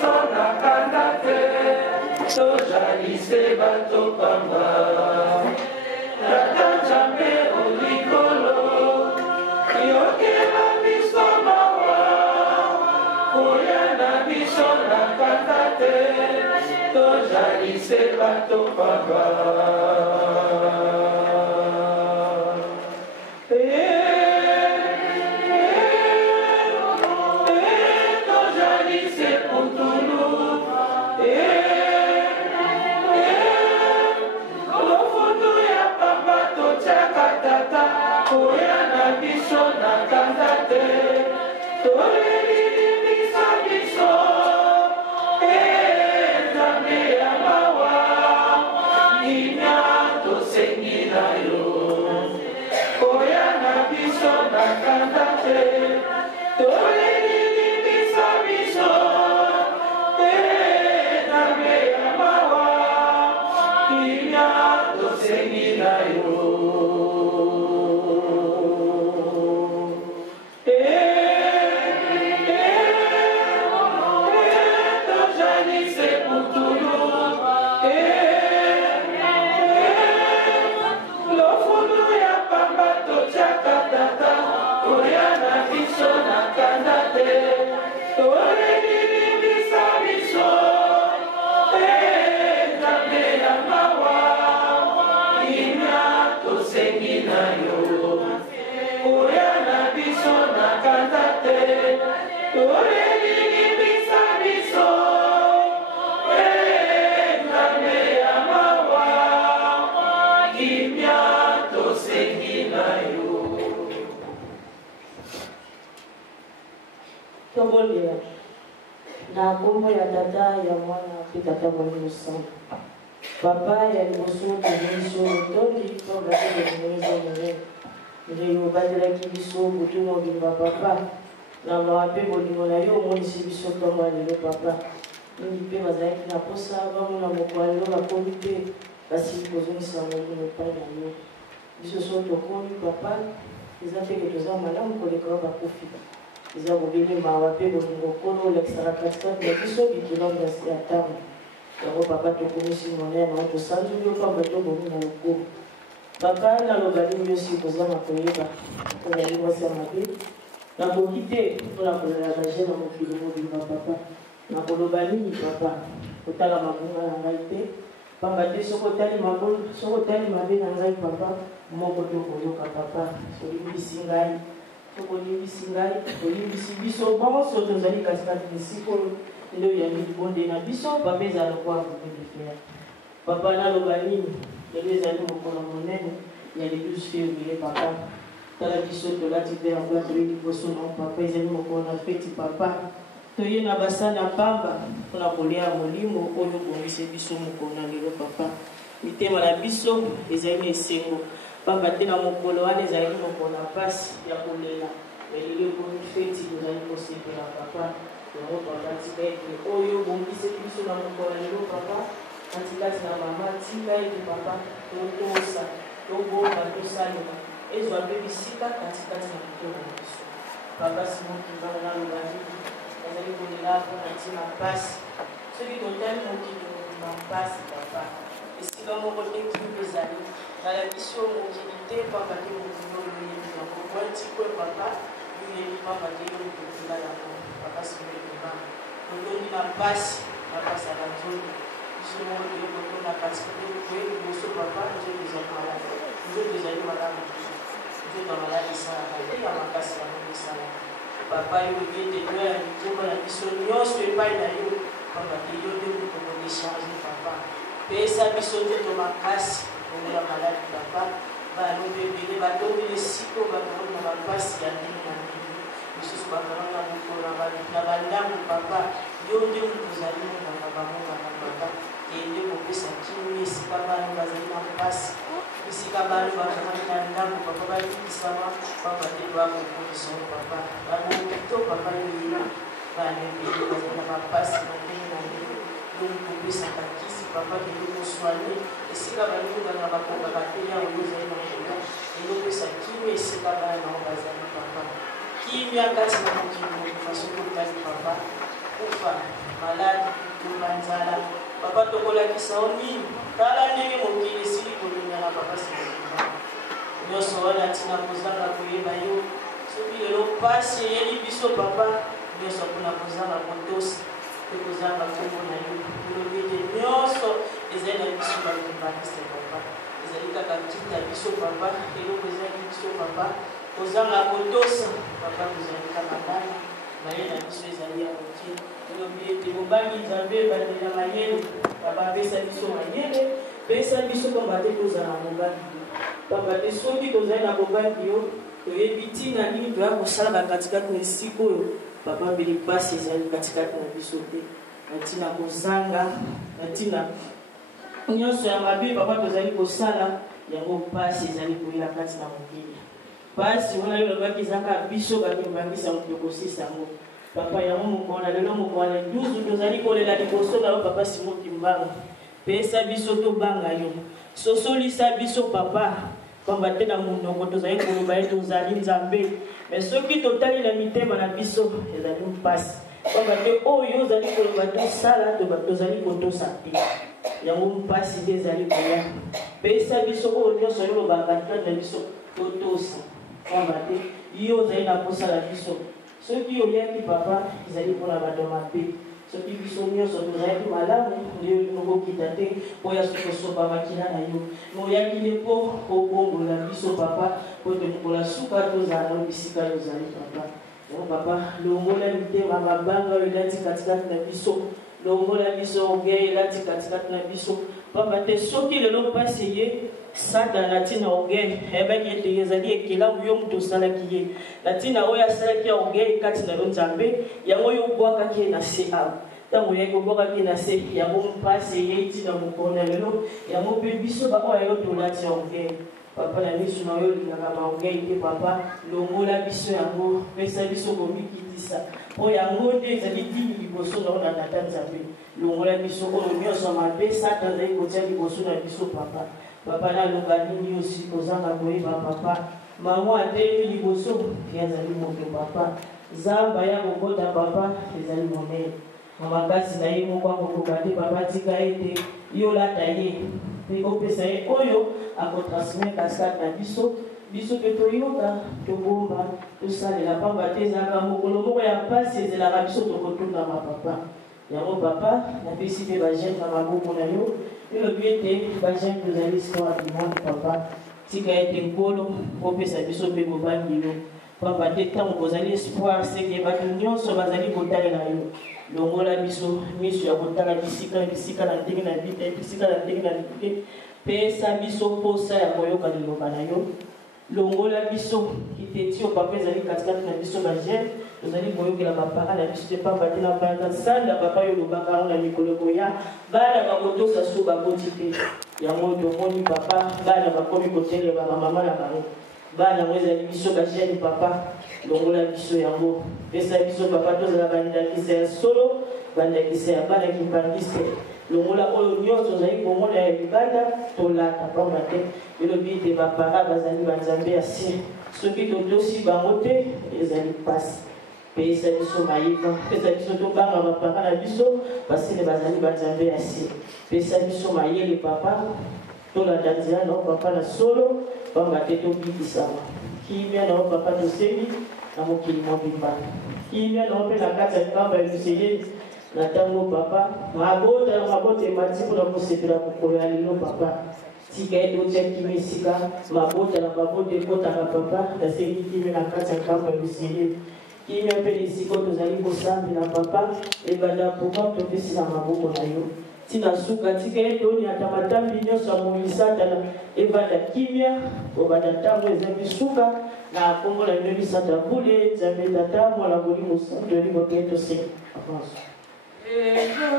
biso na kanda te tojalise bato pamba tata Nzambe olikolo yokela biso mawa koya na biso na kanda te tojalise bato pamba na kombo ya dada ya mwana pe tata mwalimu sana papa ya liboso biso tondi to batele mwezo mwe ndio badelaki biso butu mobimba papa na mawape bolingo na yo omonisi biso ntongo ya lelo papa mingi mpe bazalaki na posa bamona mokwalo bakomi mpe basili kozongisa molimo epai na yo biso so tokomi papa eza mpeke toza malamu koleka oyo bakufi eza bobele mawa mpe bolingo kolo olekisaka katikati na biso bikilombe ya ntango yango papa tokomisi monene na tosanzuli yo pamba tobomi na lokolo papa naloba nini yosi kozanga koyeba ozali mwasi ya mabe nakoki te mpona kolela baje na mokili mobimba papa nakoloba nini papa kotala mabunga na ngai te pamba te soko otali mabe na ngai papa moko tokoyoka papa solimbisi ngai tokolimbisi ngai tolimbisi biso bonso tozali katikati lisiko nde oyangi libonde na biso papa ezala kwa voulefere papa naloba nini lelo ezali mokolo monene ya le 12 février papa tala biso tolati te yango toye liboso na papa ezali mokolo na feti papa toye na basani ya pamba mpona kolia molimo oyo obongisi biso mokolo na lelo papa mitema na biso ezali na esengo pamba te na mokolo wana ezali mokolo na mpasi ya kolela elelo ekomi feti tozali kosepela papa yango papa tika ete oyo obongiseli biso na mokolo na lelo papa katikati na mama tika ete papa totosa tobonga tosalela ezwa mpe bisika katikati na kitoko na biso papa simokimbango nalobani ezali kolela mpona ntina mpasi soki totali mokili mobima mpasi papa esika moko te kimi ezali nala biso mokili te papa te mokili oyo oyebi yango bwatikwe papa yoyebi papa te oyo tokila yango papa simokimbango totondi na mpasi napasaka nzoto biso moko te kotonda katikati koye liboso papa nzoto ezali malamu nzoto ezali malamu nzoto maladi esalaka te ya makasi yango esalaka papa yo ete yo ya mitoma na biso nyonso epai na yo papa te yo nde mokoko decharge papa pesa biso nzoto makasi ongola maladi papa bano mpe ebele batongeli esiko bakangoli na bampasi ya ndenge na ndenge misusu bakangoli na mokolo na bandambo papa yo nde moto ozali monganga bamonganga papa ende kopesa kimi esika bano bazali na mpasi esika bano bakangoli na ndambo papa balikisama papa te bakokomisa papa banopito papa yoyina bano ebele bazali na bampasi na ndenge na ndenge yo mokopesaka kisi papa kende koswane esika balingana bakongaka te yango ozali na kola elopesa kimi esika bana nango bazali papa kimia kati na mokili faso kotali papa kufa maladi kumanzala papa tokola kisaoni kala ndenge mokili sili kolingana papa sikoliba nyonso wana ntina kozanga koyeba yo soki lelo pasi eyeli biso papa nyonso mpona kozanga kotosa mpe kozanga kombo na yo elobi ete nyonso ezali na biso bakimbangiste papa ezali kaka kita biso papa eloko ezali biso papa kozanga kotosa papa kozali kaka bana maye na biso ezali ya mokie elobi ete bobangi nzambe bandela mayele papa apesa biso mayele pesa biso komba te kozala mobali papa te soki tozali na mobali yo toyebi ntina nini toya kosalaka katikati na esika oyo papa mbeli pasi ezali katikati na biso te na ntina kozanga na ntina nyonso ya mabe papa tozali kosala yango pasi ezali koyela kati na mokili pasi wana yo lobaki ezaka biso bakembangisa moto kosisa yango papa yango mokona lelo mokona 12 tozali kolela liboso na yo papa simoki mbanga pesa biso tobanga yo sosolisa biso papa pamba te na monoko tozali koloba ye tozali nzambe mais soki totali na mitema na biso ezali mpasi pamba te oyo ozali koloba tosala tozali kotosa te yango mpasi nde ezali koya pesa biso oyo nyonso yolobaka kati na biso totosa pamba te yo ozali na kosala biso soki oyaki papa ezali mpona bato mabe soki biso nyonso tozalaki malamu nde okokita te mpo ya kosopa makila na yo moyaki nde mpo obongola biso papa mpo tomokola suka tozala na bisika yozali papa yango papa longola mitema mabanga oyo elati katikati na biso longola biso orgueil elati katikati na biso papa te soki lelo mpasi ye Satan na tina orgueil ayebaki ete ezali ekelamu yo moto osalaki ye na ntina oyo asalaki orgueil kati na yo nzambe yango oyo obwakaki ye na se awa ntango oyaki obwakaki na se yango mpasi eyei ntina mokolo na lelo yango mpe biso baoyo yo tolati orgueil papa na miso na oyo olingaka baorgueil te papa longola biso yango pesa biso komikitisa mpo yango nde ezali dini liboso na yo na tata nzambe longola biso oyo nyonso mabe Satan azali kotia liboso na biso papa papa naloba nini osi kozanga koyeba papa mamo atelemi liboso ezali moto papa zamba ya kokota papa ezali monene makasi na ye moko akokoka te papa tika ete yo lata ye mpe kopesa ye oyo akotransmet kaskate na biso biso mpe toyoka tobomba tosalela pamba te ezalaka mokolo moko ya mpasi ezelaka biso tokotungama papa yango papa napesi mpe bagene na maboko na yo elobi ete bagene tozali histoire du monde papa tika ete nkolo kopesa biso mpe bobangi yo pamba te ntango kozali espoir seke bato nyonso bazali kotalela yo longola biso miso ya kotala bisika na ndenge na bita bisika na ndenge na bite pesa biso posa ya koyoka liloba na yo longola biso kiteti oyo papa ezali katikati na biso bagene tozali koyokela bapara na biso te pamba te na banda sanda papa oyo olobaka yango na mikolo koya bana bakotosa so baboti te yango tomoni papa bana bakomi kotelema bamama na bango bana yango ezali biso bagene papa longola biso yango pesa biso papa tozala bandakisa ya solo bandakisa ya bana kimbangiste longola oyo nyonso ozali komona ya libanda tolata pamba te elobi ete bapara bazali banzambe ya sire soki totosi bango te ezali mpasi pesa biso mayeba pesa biso tobanga bapara na biso basine bazali banzambe ya sire pesa biso mayele papa tolanda nzela na papa na solo pamba te tobikisama kimia na papa tosengi na mokili mobimba kimia na mpe na kati ya kamba ya luseyeli na ntango papa mabota emati mpona kosepela mokolo ya lelo papa tika ete otia kimi esika mabota na mabota ekotaka papa nasengi kimi na kati ya kamba ya luseyeli kimia mpe na esika tozali kosambela papa ebanda poma topesi na maboko na yo tina suka tika ete oni ata matambi nyonso ya molisatana ebanda kimia obanda ntango ezali suka na kombo na bino lisata bule nzambe tata mwana molimo santo elingo mpe tosenga avance Esa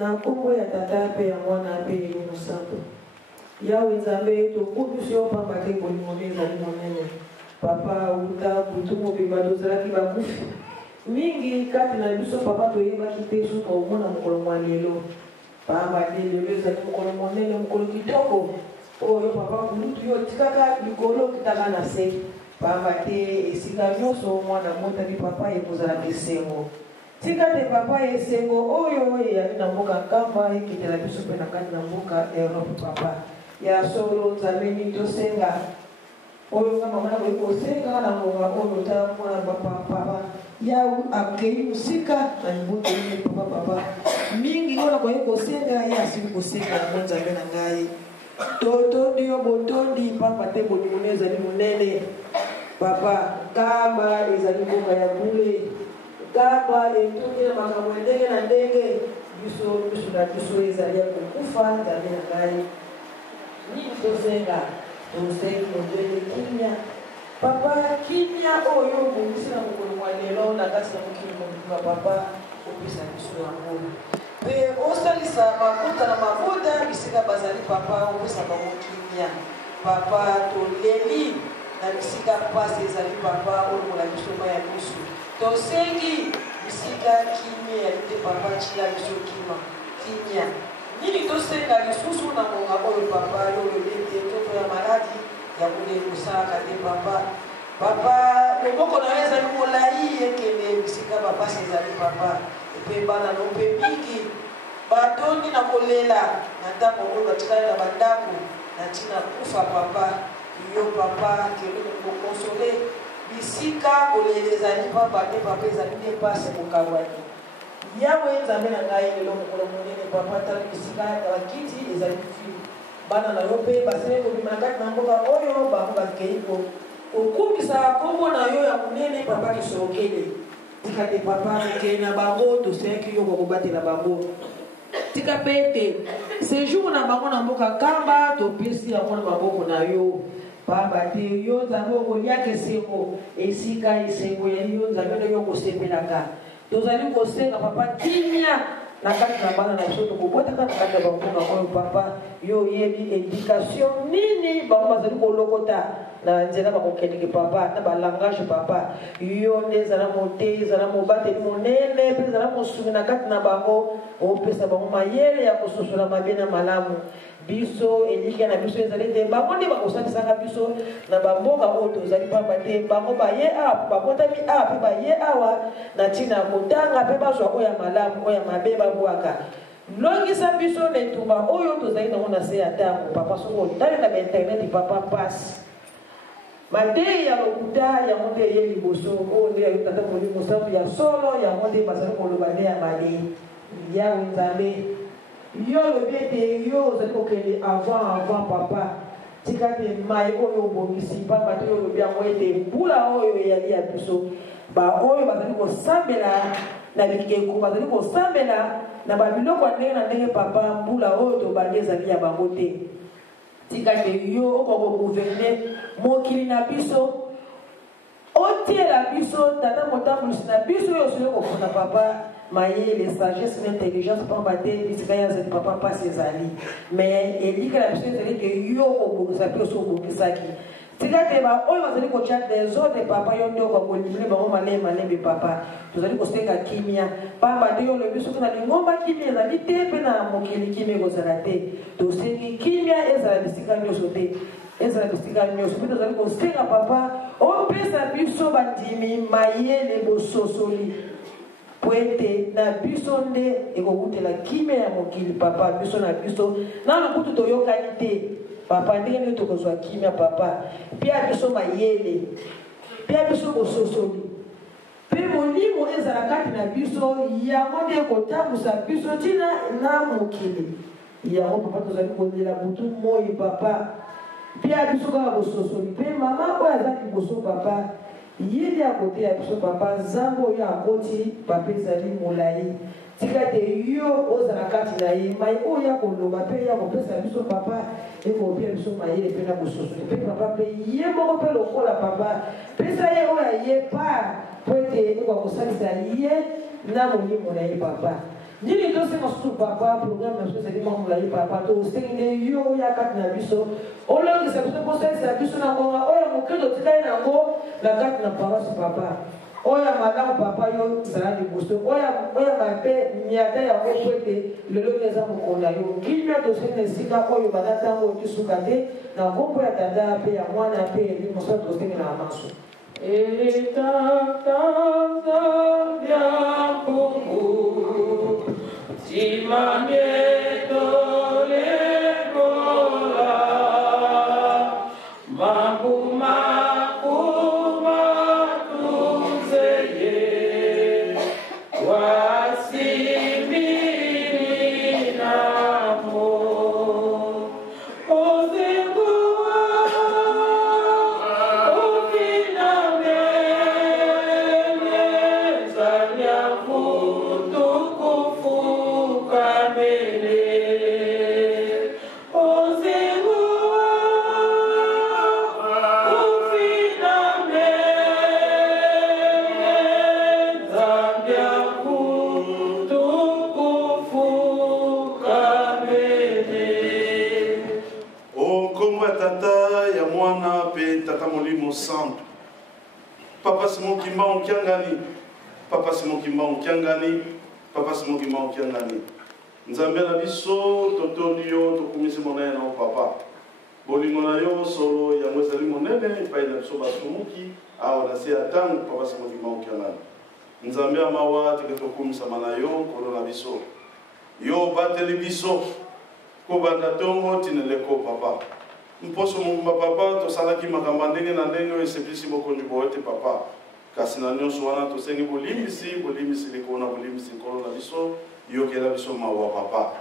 na nkombo ya tata mpe ya mwana mpe Elimo Santo. Yawe Nzambe tokumisi yo pamba te bolingo ezali monene. Papa uta butu mobimba tozalaki bakufi mingi kati na biso papa toyebaki te so tomona mokolo mwa lelo. Pamba te lelo ezali mokolo monene mokolo kitoko oyo papa kulutu yo tikaka likolo kitaka na se. Pamba te esika nyonso mwana motali papa ekozala esengo. Tika te papa esengo oyo eyali na mboka Nkamba ekitela biso mpe na kati na mboka Europe papa. Ya solo Nzambe nini tosenga oyo nga mama nako ekosenga na ngonga oyo ta mwana papa ya akei musika na mbuto ni papa mingi ngona kwa ekosenga ya asili kosenga na Nzambe na ngai toto ndio botondi papa te bonimuneza ni munene papa kamba ezali mboka ya bule kamba etuki na makambo ndenge na ndenge biso ezali ya kukufa Nzambe na ngai ni tosenga tosengi modele kimia papa kimia oyo bongisi na mokolo mwa lelo na kati na mokili mobima papa opesa biso yango mpe osalisa mafuta na mafuta bisika bazali papa opesa bango kimia papa toleli na bisika pasi ezali papa oyokola biso ma ya miso tosengi bisika kimia ya lite papa tia biso kimia nini tosenga lisusu na monga oyo papa lolobete toto ya maladi ya kosalaka te papa loboko na yo ezali molai ekende bisika bapasi ezali papa epe bana no mpe mingi batondi na kolela na ntango oyo batikali na bandako na ntina kufa papa yo papa kende kokonsole bisika kolela ezali papa te papa ezali nde pasi kokabwani Yawe Nzambe na ngai lelo mokolo monene papa tala bisika ya bakiti ezali fi bana na yo mpe basele kobima kati na mboka oyo bango bakei kokumisa kombo na yo ya monene papa kisokele tika te papa okei na bango tosengi yo kokobatela bango tika mpe ete sejour na bango na mboka Nkamba topesi yango na maboko na yo pamba te yo Nzambe okoliaka esengo esika esengo ya yo Nzambe na yo kosepelaka tozali kosenga papa kimia na kati na bana na biso tokobotaka na kati ya bambonga oyo papa yo oyebi éducation nini bango bazali kolokota na nzela bakokendeke papa na balangage papa yo nde ezala moteyi ezala mobateli monene mpe ezala mosungi na kati na bango opesa bango mayele ya kososola mabe na malamu biso elike na biso ezali te bango nde bakosalisaka biso na bamboka oyo tozali pamba te bango baye awa babotami awa mpe baye awa na ntina ya kotanga mpe bazwa oyo ya malamu oyo ya mabe babwaka longisa biso na etumba oyo tozali nango na se ya ntango papa soko otali na bainternet papa mpasi mateyi ya lokuta yango nde eye liboso oyo nde yayo tata molimo santu ya solo yango nde bazali koloba nde ya male Yawe Nzambe yo lobi ete yo ozali kokende avant papa tika te mai oyo obongisi pamba te yo lobi yango ete mbula oyo eyali ya biso baoyo bazali kosambela na bikeko bazali kosambela na babiloko ya ndenge na ndenge papa mbula oyo tobandi ezali ya bango te tika te yo okokogouverne mokili na biso otiela biso tata motambulisi na biso oyo osili kofunda papa mayele sagesse na intelligence pamba te bisika ya zali papa mpasi ezali mais elika na biso ezali ke yo obongisa mpe oso obongisaki tika te baoyo bazali kotia desordre papa yo nde okokolimile bango malembe papa tozali kosenga kimia pamba te yo lobi soki na lingomba kimia ezali te mpe na mokili kimia ekozala te tosengi kimia ezala bisika nyonso te ezala bisika nyonso mpe tozali kosenga papa opesa biso bandimi mayele bososoli po ete na biso nde ekokutela kimia ya mokili papa biso na biso na lokutu toyokani te papa ndenge nde tokozwa kimia papa pia biso mayele pia biso bososoli mpe molimo ezala kati na biso yango nde ekotambusa biso ntina na mokili yango papa tozali kolela butu moi papa pia biso kaka bososoli mpe mama oyo aza liboso papa ye nde akote ya biso papa nzambe oyo akoti papa ezali molai tika te yo ozala kati na ye mai oyo ya koloba mpe ya kopesa biso papa ekopia biso mayele mpe na bososoli mpe papa mpe ye moko mpe lokola papa pesa ye oyo aye pa po ete ekokosalisa ye na molimo na ye papa ndini tosenga susu papa programme na biso ezali mambo na ye papa tosengende yo oyo akati na biso olongisa biso kosalisa biso na ngonga oyo moketo otikali nango na kati na paroisse papa oyo malamu papa yo zala liboso oyo mabe miata yango po ete lelo eza mokolo na yo kimia tosenga esika oyo banda ntango okisuka te na nkombo ya tata mpe ya mwana mpe eli mosala tosengela na maso Papa Simon Kimba Okiangani, Papa Simon Kimba Okiangani, Papa Simon Kimba Okiangani. Nzambe na biso totoni yo tokumisi monene na papa. Bolingo na yo solo ya mwezali monene pai na biso basumuki awa na se atang Papa Simon Kimba Okiangani. Nzambe amawa tiketokumisa mana yo kono na biso. Yo bateli biso ko banda tongo tineleko papa. Mposo mumba papa tosalaki makambo ndenge na ndenge oyo esepelisi bokonzi boete papa kasi na nyonso wana tosengi bolimbisi likolo na bolimbisi nkolo na biso yokela biso mawa papa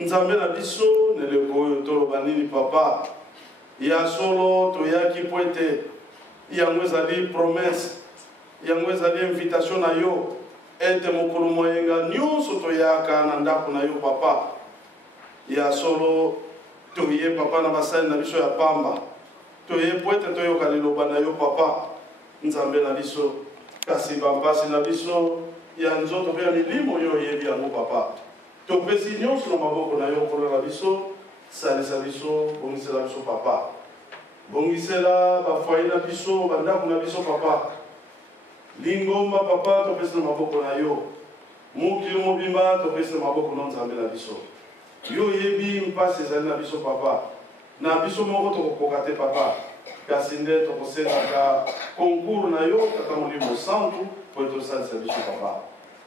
nzambe na biso neleko oyo toloba nini papa ya solo toyaki po ete yango ezali promese yango ezali invitation na yo ete mokolo moyenga nyonso toyaka na ndako na yo papa ya solo toye papa na basali na biso ya pamba toye poete toyoka liloba na yo papa nzambe na biso kasi bampasi na biso ya nzoto mpe ya milimo oyo oyebi yango papa topesi nyonso na maboko na yo nkolo na biso salisa biso bongisela biso papa bongisela bafoye na biso bandako na biso papa lingomba papa topesi na maboko na yo mokili mobimba topesi na maboko na nzambe na biso yo yebi mpasi ezali na biso papa na biso moko tokokoka te papa kasi nde tokosengaka koncours na yo kaka molimo santu po tosalisa biso papa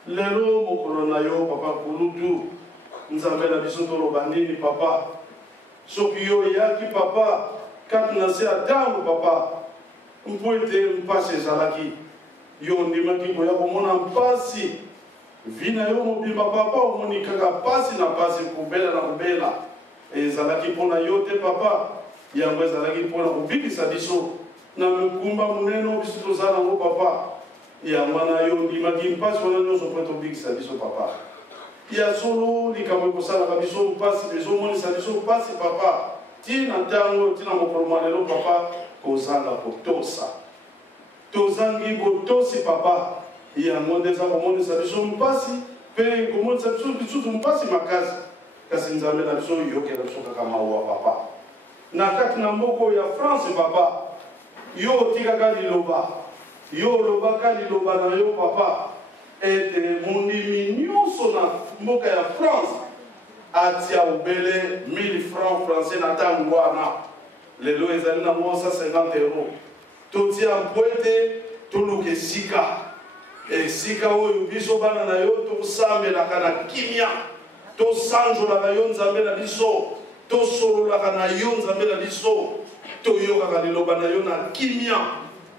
lelo mokolo na yo papa kulutu nzambe na biso toloba nini papa soki yo eyaki papa kati na se ya ntango papa mpo ete mpasi ezalaki yo ndimaki koya komona mpasi vina yo mobimba papa omoni kaka pasi na pasi kobela na kobela ezalaki mpona yo te papa yango ezalaki mpona kobikisa biso na mokumba monene biso tozala nango papa yango wana yo ndimaki mpasi wana nyonso mpo tobikisa biso papa ya solo likambo ekosalaka biso mpasi ezomonisa biso mpasi papa tina ntango tina mokolo mwa lelo papa kozanga kotosa tozangi kotosi papa yango nde eza komonisa biso mpasi mpe komonisa biso lisusu mpasi makasi kasi nzambe na biso yokela biso kaka mawa papa na kati na mboka ya France papa yo otikaka liloba yo olobaka liloba na yo papa ete mondimi nyonso na mboka ya France atia obele 1000 francs français na ntango wana lelo ezali na 150 euros totia mpo ete toluka esika oyo biso bana na yo tosambelaka na kimia tosanjolaka yo nzambe na biso tosololaka na yo nzambe na biso toyokaka liloba na yo na kimia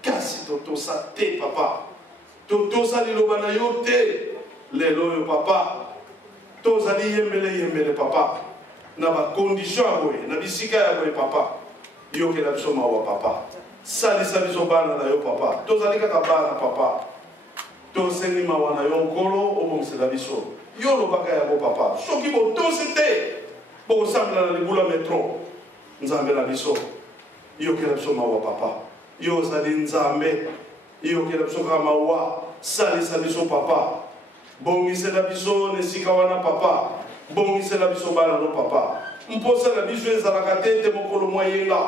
kasi totosa te papa totosa liloba na yo te lelo oyo papa tozali yembele papa na bakondition ya boye na bisika ya boye papa yokela biso mawa papa salisa biso bana na yo papa tozali kaka bana papa tosengi mawa na yo nkolo obongisela biso yo lobaka yango papa soki botosi te bokosambela na libula metro nzambe na biso yokela biso mawa papa yo ozali nzambe yokela biso kaka mawa salisa biso papa bongisela biso nesika wana papa bongisela biso bana no papa mposala biso ezalaka te ete mokolo mwa yenga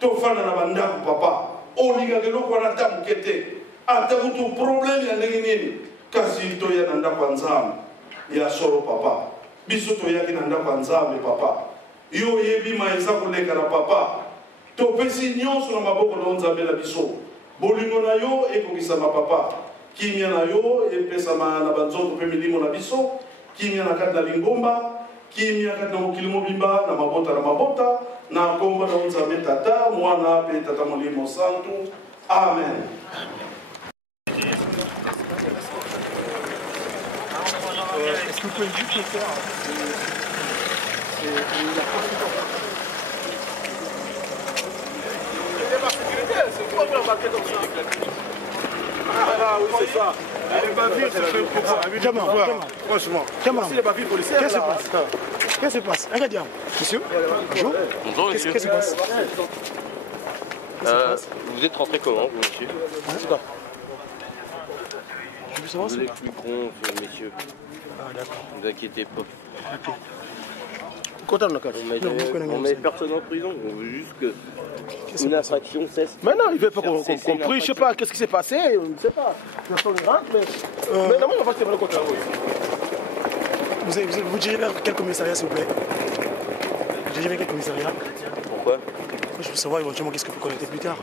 tofanda na bandako papa olingaka eloko wana ata moke te ata kutu probleme ya ndenge nini kasi toya na ndako ya nzambe ya solo papa biso toyaki na ndako ya nzambe papa yo oyebima eza koleka na papa topesi nyonso na maboko na nzambe na biso bolingo na yo ekokisama papa kimia na yo epesama na banzoto mpe milimo na biso kimia na kati na lingomba kimia kati na mokili mobimba na mabota na kombo na nzambe tata mwana mpe tata molimo santu amen. Est-ce que vous pouvez juste le faire c'est quoi vous embarquer comme ça? Ah oui, c'est ça. Les bavures, c'est pourquoi? Franchement. C'est les bavures policières. Qu'est-ce qui se passe? Qu'est-ce qui se passe? Un gardien. Monsieur? Bonjour. Bonjour, monsieur. Qu'est-ce qui se passe? Vous êtes rentré comment, vous, monsieur? C'est quoi? Je veux savoir vous êtes plus con, messieurs. Ah, d'accord. Ne vous inquiétez pas. Ok. Content, on met personne en prison, on veut juste que une infraction cesse. Mais non, il veut pas qu'on prie, je sais pas, qu'est-ce qui s'est passé, on ne sait pas. Personne ne rentre, mais non, on va faire le contrat. Vous direz vers quel commissariat, s'il vous plaît? Vous direz vers quel commissariat? Pourquoi? Je veux savoir éventuellement qu'est-ce que vous connaissez plus tard.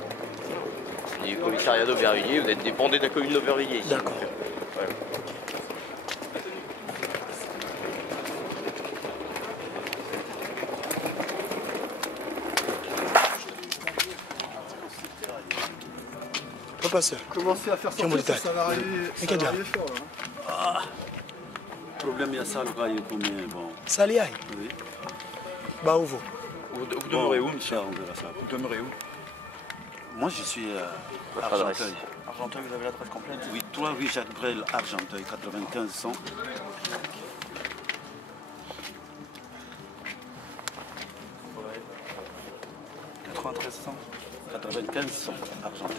Du commissariat d'Aubervilliers, vous êtes dépendé de la commune d'Aubervilliers. D'accord. Voilà. Passeur. Commencez à faire sortir ce salarié fort là. Le problème, il y a ça, le gars, il est combien bon. Saliaï? Oui. Bah, où vous? Vous demeurez où, Michel? On verra ça. Vous demeurez où? Moi, je suis à Argenteuil. Argenteuil, vous avez l'adresse complète? Oui, 3 rue Jacques Brel, Argenteuil, 95 100. Ouais. 93 100. 95 100, Argenteuil.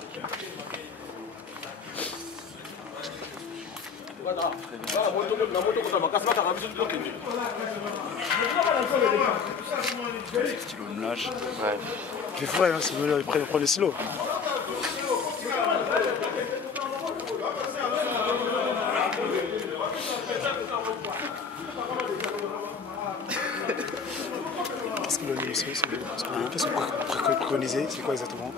Stylo me lâche. Ouais. Je ferai, hein, si vous voulez prendre le stylo. Qu'est-ce qu'il en est, monsieur? Qu'est-ce que vous préconisez? C'est quoi exactement?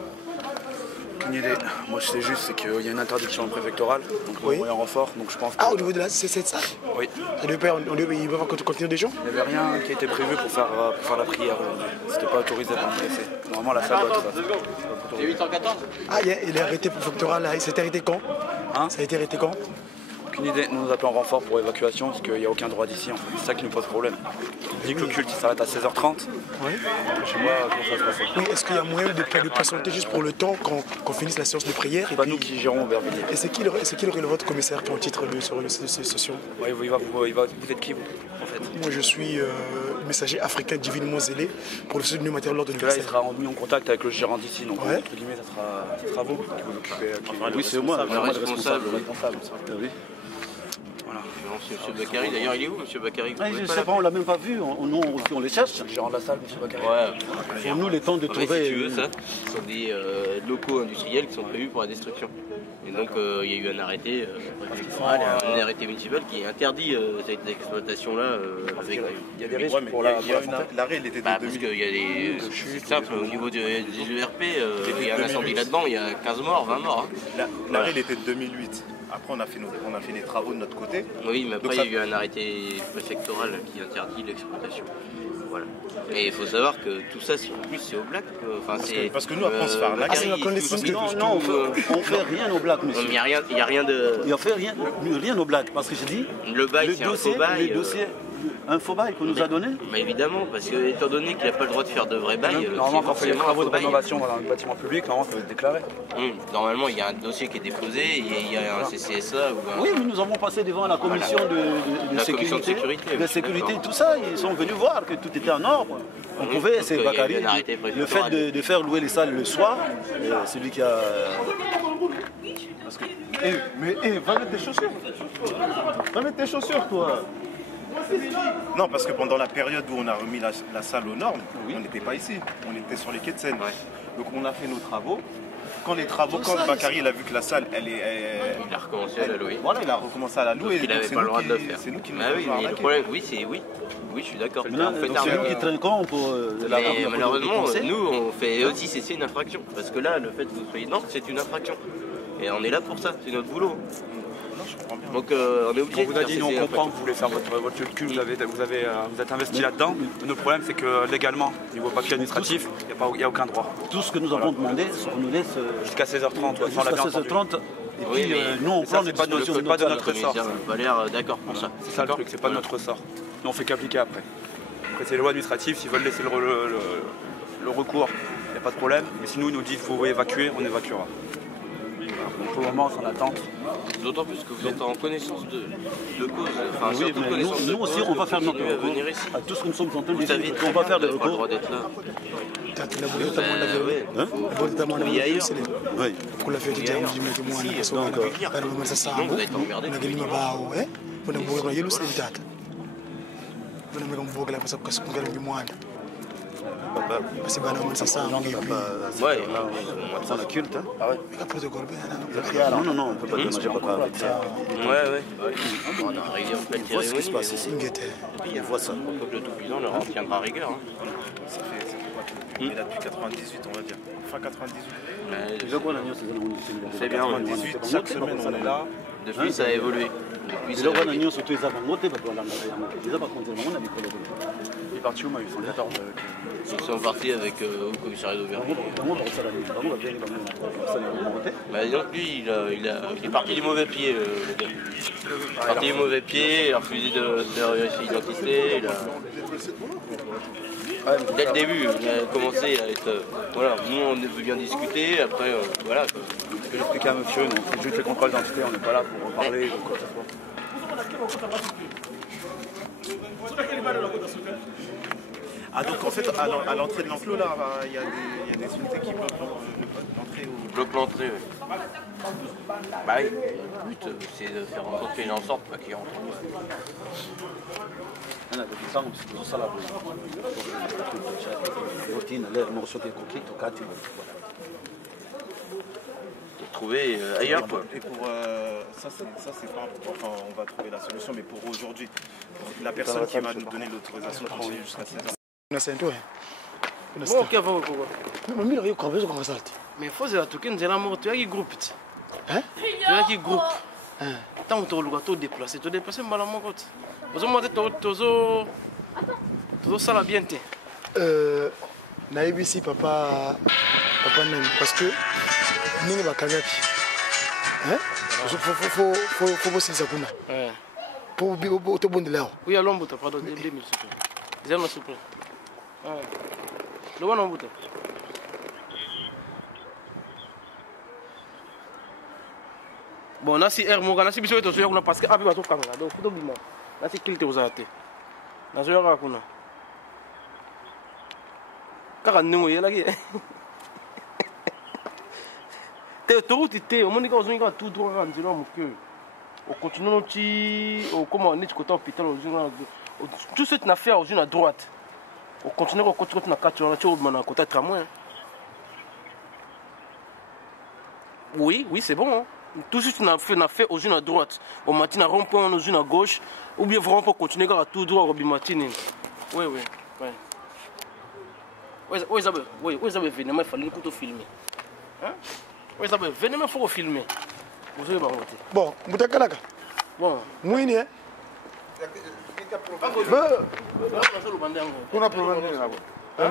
Aucune idée. Moi je sais juste qu'il y a une interdiction préfectorale, donc on est en renfort, donc je pense que... Ah, au niveau de la C7 Oui. Il va falloir continuer des gens? Il n'y avait rien qui était prévu pour faire la prière aujourd'hui. C'était pas autorisé par le préfet. Normalement la salle doit être faite. C'est 814? Ah, il est arrêté préfectoral, là. Ça a été arrêté quand? Hein? Ça a été arrêté quand? Aucune idée. Nous appelons en renfort pour évacuation parce qu'il n'y a aucun droit d'ici en fait. C'est ça qui nous pose problème. On dit que le culte il s'arrête à 16h30. Oui. Je sais pas comment ça se passe. Oui, est-ce qu'il y a moyen de patienter juste pour le temps qu'on finisse la séance de prière? C'est pas nous qui gérons Aubervilliers. Et c'est qui votre commissaire qui est en titre sur cette session? Oui, vous êtes qui vous en fait? Moi je suis messager africain divinement zélé pour le sud du matériel lors de Là il sera mis en contact avec le gérant d'ici, donc ouais. entre guillemets ça sera vous qui vous occupez. Oui, c'est moi, le responsable. Oui. Voilà. C'est M. Bakary, d'ailleurs il est où M. Bakary? Je ne sais pas, on ne l'a même pas vu, on les cherche. Le gérant de la salle, M. Bakary. Ouais. Pour nous, les temps de trouver... Si tu veux, ça, ce sont des locaux industriels qui sont prévus pour la destruction. Et donc il y a eu un arrêté municipal qui interdit cette exploitation-là. Il y a des risques pour la L'arrêt, il était de 2000. Parce qu'il y a des... C'est simple, au niveau des ERP, il y a un incendie là-dedans, il y a 15 morts, 20 morts. Hein. L'arrêt, il était de 2008. Après, on a fait les travaux de notre côté. Oui, mais après, il y a eu un arrêté préfectoral qui interdit l'exploitation. Voilà. Et il faut savoir que tout ça, en plus, c'est au black. Enfin, parce que nous, après, on se fait arnaquer. Non, on fait rien au black, monsieur. Il n'y a rien de... Il n'y a fait rien au black, parce que j'ai dit... Le bail, c'est un faux bail. Le dossier... Un faux bail qu'on nous a donné? Bah évidemment, parce que étant donné qu'il n'y a pas le droit de faire de vrais bails, normalement quand on fait les travaux de rénovation dans le bâtiment public, normalement ça doit être déclaré. Normalement il y a un dossier qui est déposé, il y a un CCSA ou un... Oui, mais nous avons passé devant la commission de sécurité, tout ça, ils sont venus voir que tout était en ordre. On pouvait, c'est Bakary, le fait de faire louer les salles le soir, c'est lui qui a... Parce que Va mettre tes chaussures. Va mettre tes chaussures, toi. Non, parce que pendant la période où on a remis la salle aux normes, on n'était pas ici. On était sur les quais de Seine. Donc on a fait nos travaux. Quand Bakary il a vu que la salle, il a recommencé à la louer. Voilà, il a recommencé à la louer. Il n'avait pas le droit de le faire. C'est nous qui oui, mais le problème, oui, je suis d'accord. C'est nous qui trinquons pour la mais malheureusement, nous, on fait aussi cesser une infraction. Parce que là, le fait que vous soyez dedans, c'est une infraction. Et on est là pour ça, c'est notre boulot. Donc on est obligé. On vous a dit, nous on comprend que vous voulez faire votre calcul, vous êtes investi là-dedans. Le problème c'est que légalement, au niveau papier administratif, il n'y a aucun droit. Tout ce que nous avons demandé, c'est qu'on nous laisse jusqu'à 16h30. Jusqu'à 16h30. Et puis nous on prend c'est pas de notre ressort. On va l'air d'accord pour ça. C'est ça le truc, c'est pas de notre ressort. Nous on fait qu'appliquer après. Après c'est les lois administratives, s'ils veulent laisser le recours, il n'y a pas de problème. Mais si nous nous dit qu'il faut évacuer, on évacuera. Donc pour le moment, on est en attente. D'autant plus que vous êtes en connaissance de cause. Enfin, oui, mais nous aussi, on va faire notre recours. À tout ce que nous sommes en train de dire, on va faire des recours. Vous avez le droit d'être là. Parce que ouais, c'est la culte. Ah ouais. Non, on peut pas déménager papa avec ça. Ouais. On a arrivé en pleine cérémonie. Ce qui se passe ici. On voit ça. Le peuple tout-puissant leur en tiendra rigueur. Ça fait depuis 98, on va dire. Fin 98. C'est bien, 98, chaque semaine on est là. Depuis ça a évolué. Ils sont partis avec au commissariat d'Auvergne. Donc lui, il est parti du mauvais pied. Il est parti du mauvais pied, il a refusé de faire vérifier l'identité. Dès le début, il a commencé à être... voilà, nous on veut bien discuter, après voilà. Je vais expliquer à monsieur, on fait juste le contrôle d'identité, on n'est pas là pour parler ou quoi que ce soit. Ah donc en fait à l'entrée de l'enclos là, il y a des unités qui bloquent l'entrée ou... Bloquent l'entrée, oui. Bah oui, le but c'est de faire en sorte qu'il en sorte, pas qu'il rentre. Trouver ailleurs quoi. Et pour ça c'est pas enfin on va trouver la solution, mais pour aujourd'hui, la personne qui va nous donner l'autorisation de continuer jusqu'à 16h. Mais faut que tu aies un mort, tu as un groupe. Tu as un groupe. Tant que tu as tout déplacé, tu déplacé malamment. Tu as ça la bien. Naïbisi papa même parce que Nini Bakagapi. Faut bosser ça kuna. Pour te bonde là. Oui, allons bout pardon 2 minutes. Zéro s'il vous plaît. Le one bout. Bon, là si air mo kana si biso to so parce que abi ba to kanga donc to bima. Là si kilte uzate. Na zo yaka kuna. Kaka ningo yela ki. On a tout droit à dire on continue comment on est côté hôpital tout ce qu'on a fait aujourd'hui à droite on continue à côté na 4 on a côté tramway. Oui c'est bon hein. Tout ce qu'on a fait aujourd'hui à droite au matin à rond-point aujourd'hui à gauche ou bien vraiment pour continuer à tout droit au matin. Oui. Oui, ça veut venir mais il fallait nous filmer. Hein? Oui, ça va venez me faut filmer. Vous avez pas voté. Bon, Boutakalaka. Bon. Mouini hein. On a problème là.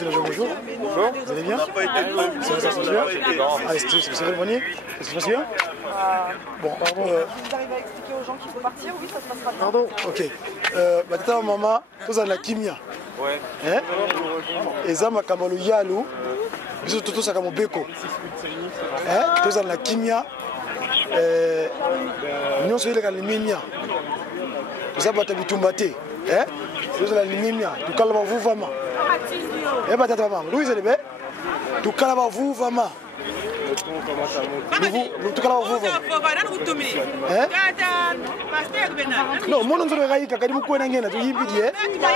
c'est le jour bonjour. Bonjour. Vous allez bien? Ça se passe bien? Allez, c'est le premier? Ça se passe bien? Bon, pardon. Vous arrivez à expliquer aux gens qu'il faut partir? Oui, ça se passera bien. Pardon? Ok. Tata, maman, tous à la kimia. Ouais. Hein? Et ça, ma kamalo yalo. Biso tout ça comme beko. Hein? Tous à la kimia. Nous sommes les Kalimimia. Nous avons été bitumbate. Hein? Nous sommes les Kalimimia. Nous calmons vous vraiment. Eh bien, tata maman, Louise elle est belle. Nous calmons vous vraiment. Nous calmons vous vraiment. Hein? Non, moi non je regarde quand il me connaît rien. Tu y es. Ça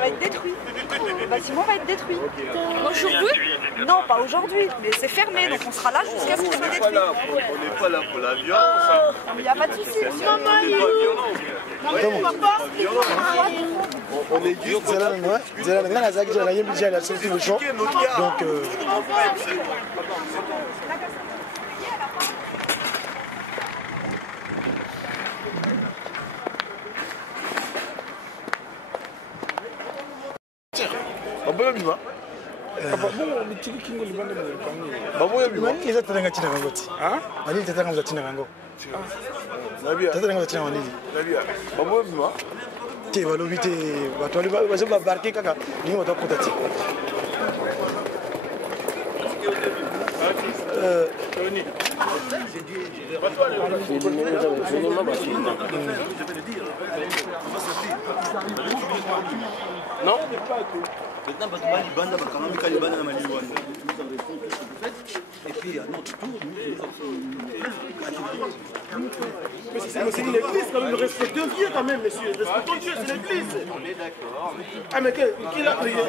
va être détruit. Le bâtiment va être détruit. Aujourd'hui? Non, pas aujourd'hui, mais c'est fermé, donc on sera là jusqu'à ce qu'il soit détruit. On n'est pas là pour la violence. Il n'y a pas de souci. On est dur. C'est là, donc non. Et puis à notre tour, Mais c'est l'église quand même, respectez Dieu quand même, monsieur. Respectons Dieu, c'est l'église. On est d'accord. Ah mais qui l'a prié?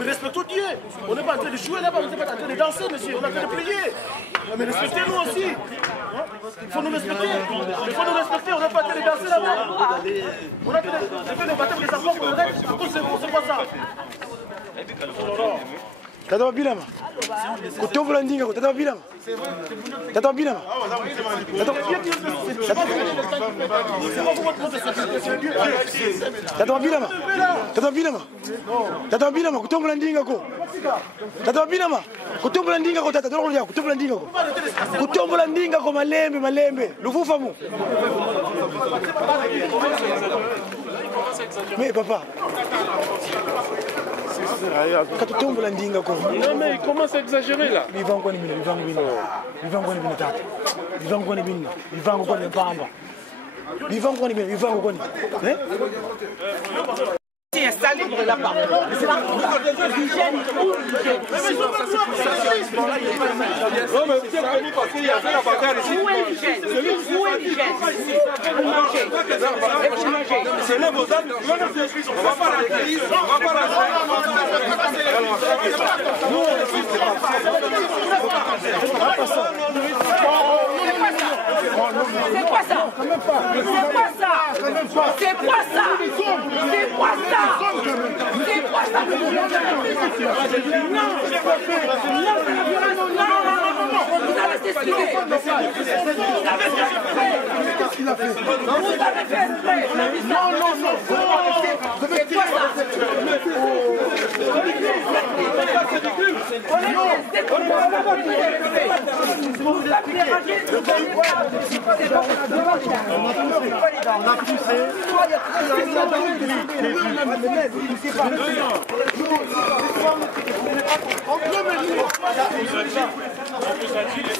Respectons Dieu. On n'est pas en train de jouer là-bas, on n'est pas en train de danser, monsieur. On est en train de prier. Mais respectez-nous aussi. Il faut nous respecter. Il faut nous respecter, on n'est pas en train de danser là-bas. On est en train de faire le baptême des enfants pour le reste. C'est pas ça. Tata Bilama. Kutombola ndinga ko Tata Bilama. Tata Bilama. Tata Bilama. Tata Bilama. Tata Bilama kutombola ndinga ko. Tata Bilama. Kutombola ndinga ko tata dolo ya kutombola ndinga ko. Kutombola ndinga ko malembe. Lufufa mu. Mais papa. Quand tu tombes la ndinga quoi. Non mais il commence à exagérer là. Vivant quoi ni bino. Tata. Vivant quoi ni bino. Vivant quoi ni pamba. Vivant quoi ni bino. Vivant quoi ni. Hein? C'est insalubre là-bas. C'est la l'hygiène. Non mais c'est connu parce qu'il y a la bagarre ici. Où est l'hygiène? Où est l'hygiène? Vous mangez. Et vous mangez. C'est là vos âmes. On va pas à l'église. On va pas à C'est quoi ça? C'est quoi ça? C'est quoi ça? C'est quoi ça? C'est quoi ça? Non, vous avez s'excuser. Qu'est-ce qu'il a fait? Vous avez fait exprès. Non. C'est quoi ça?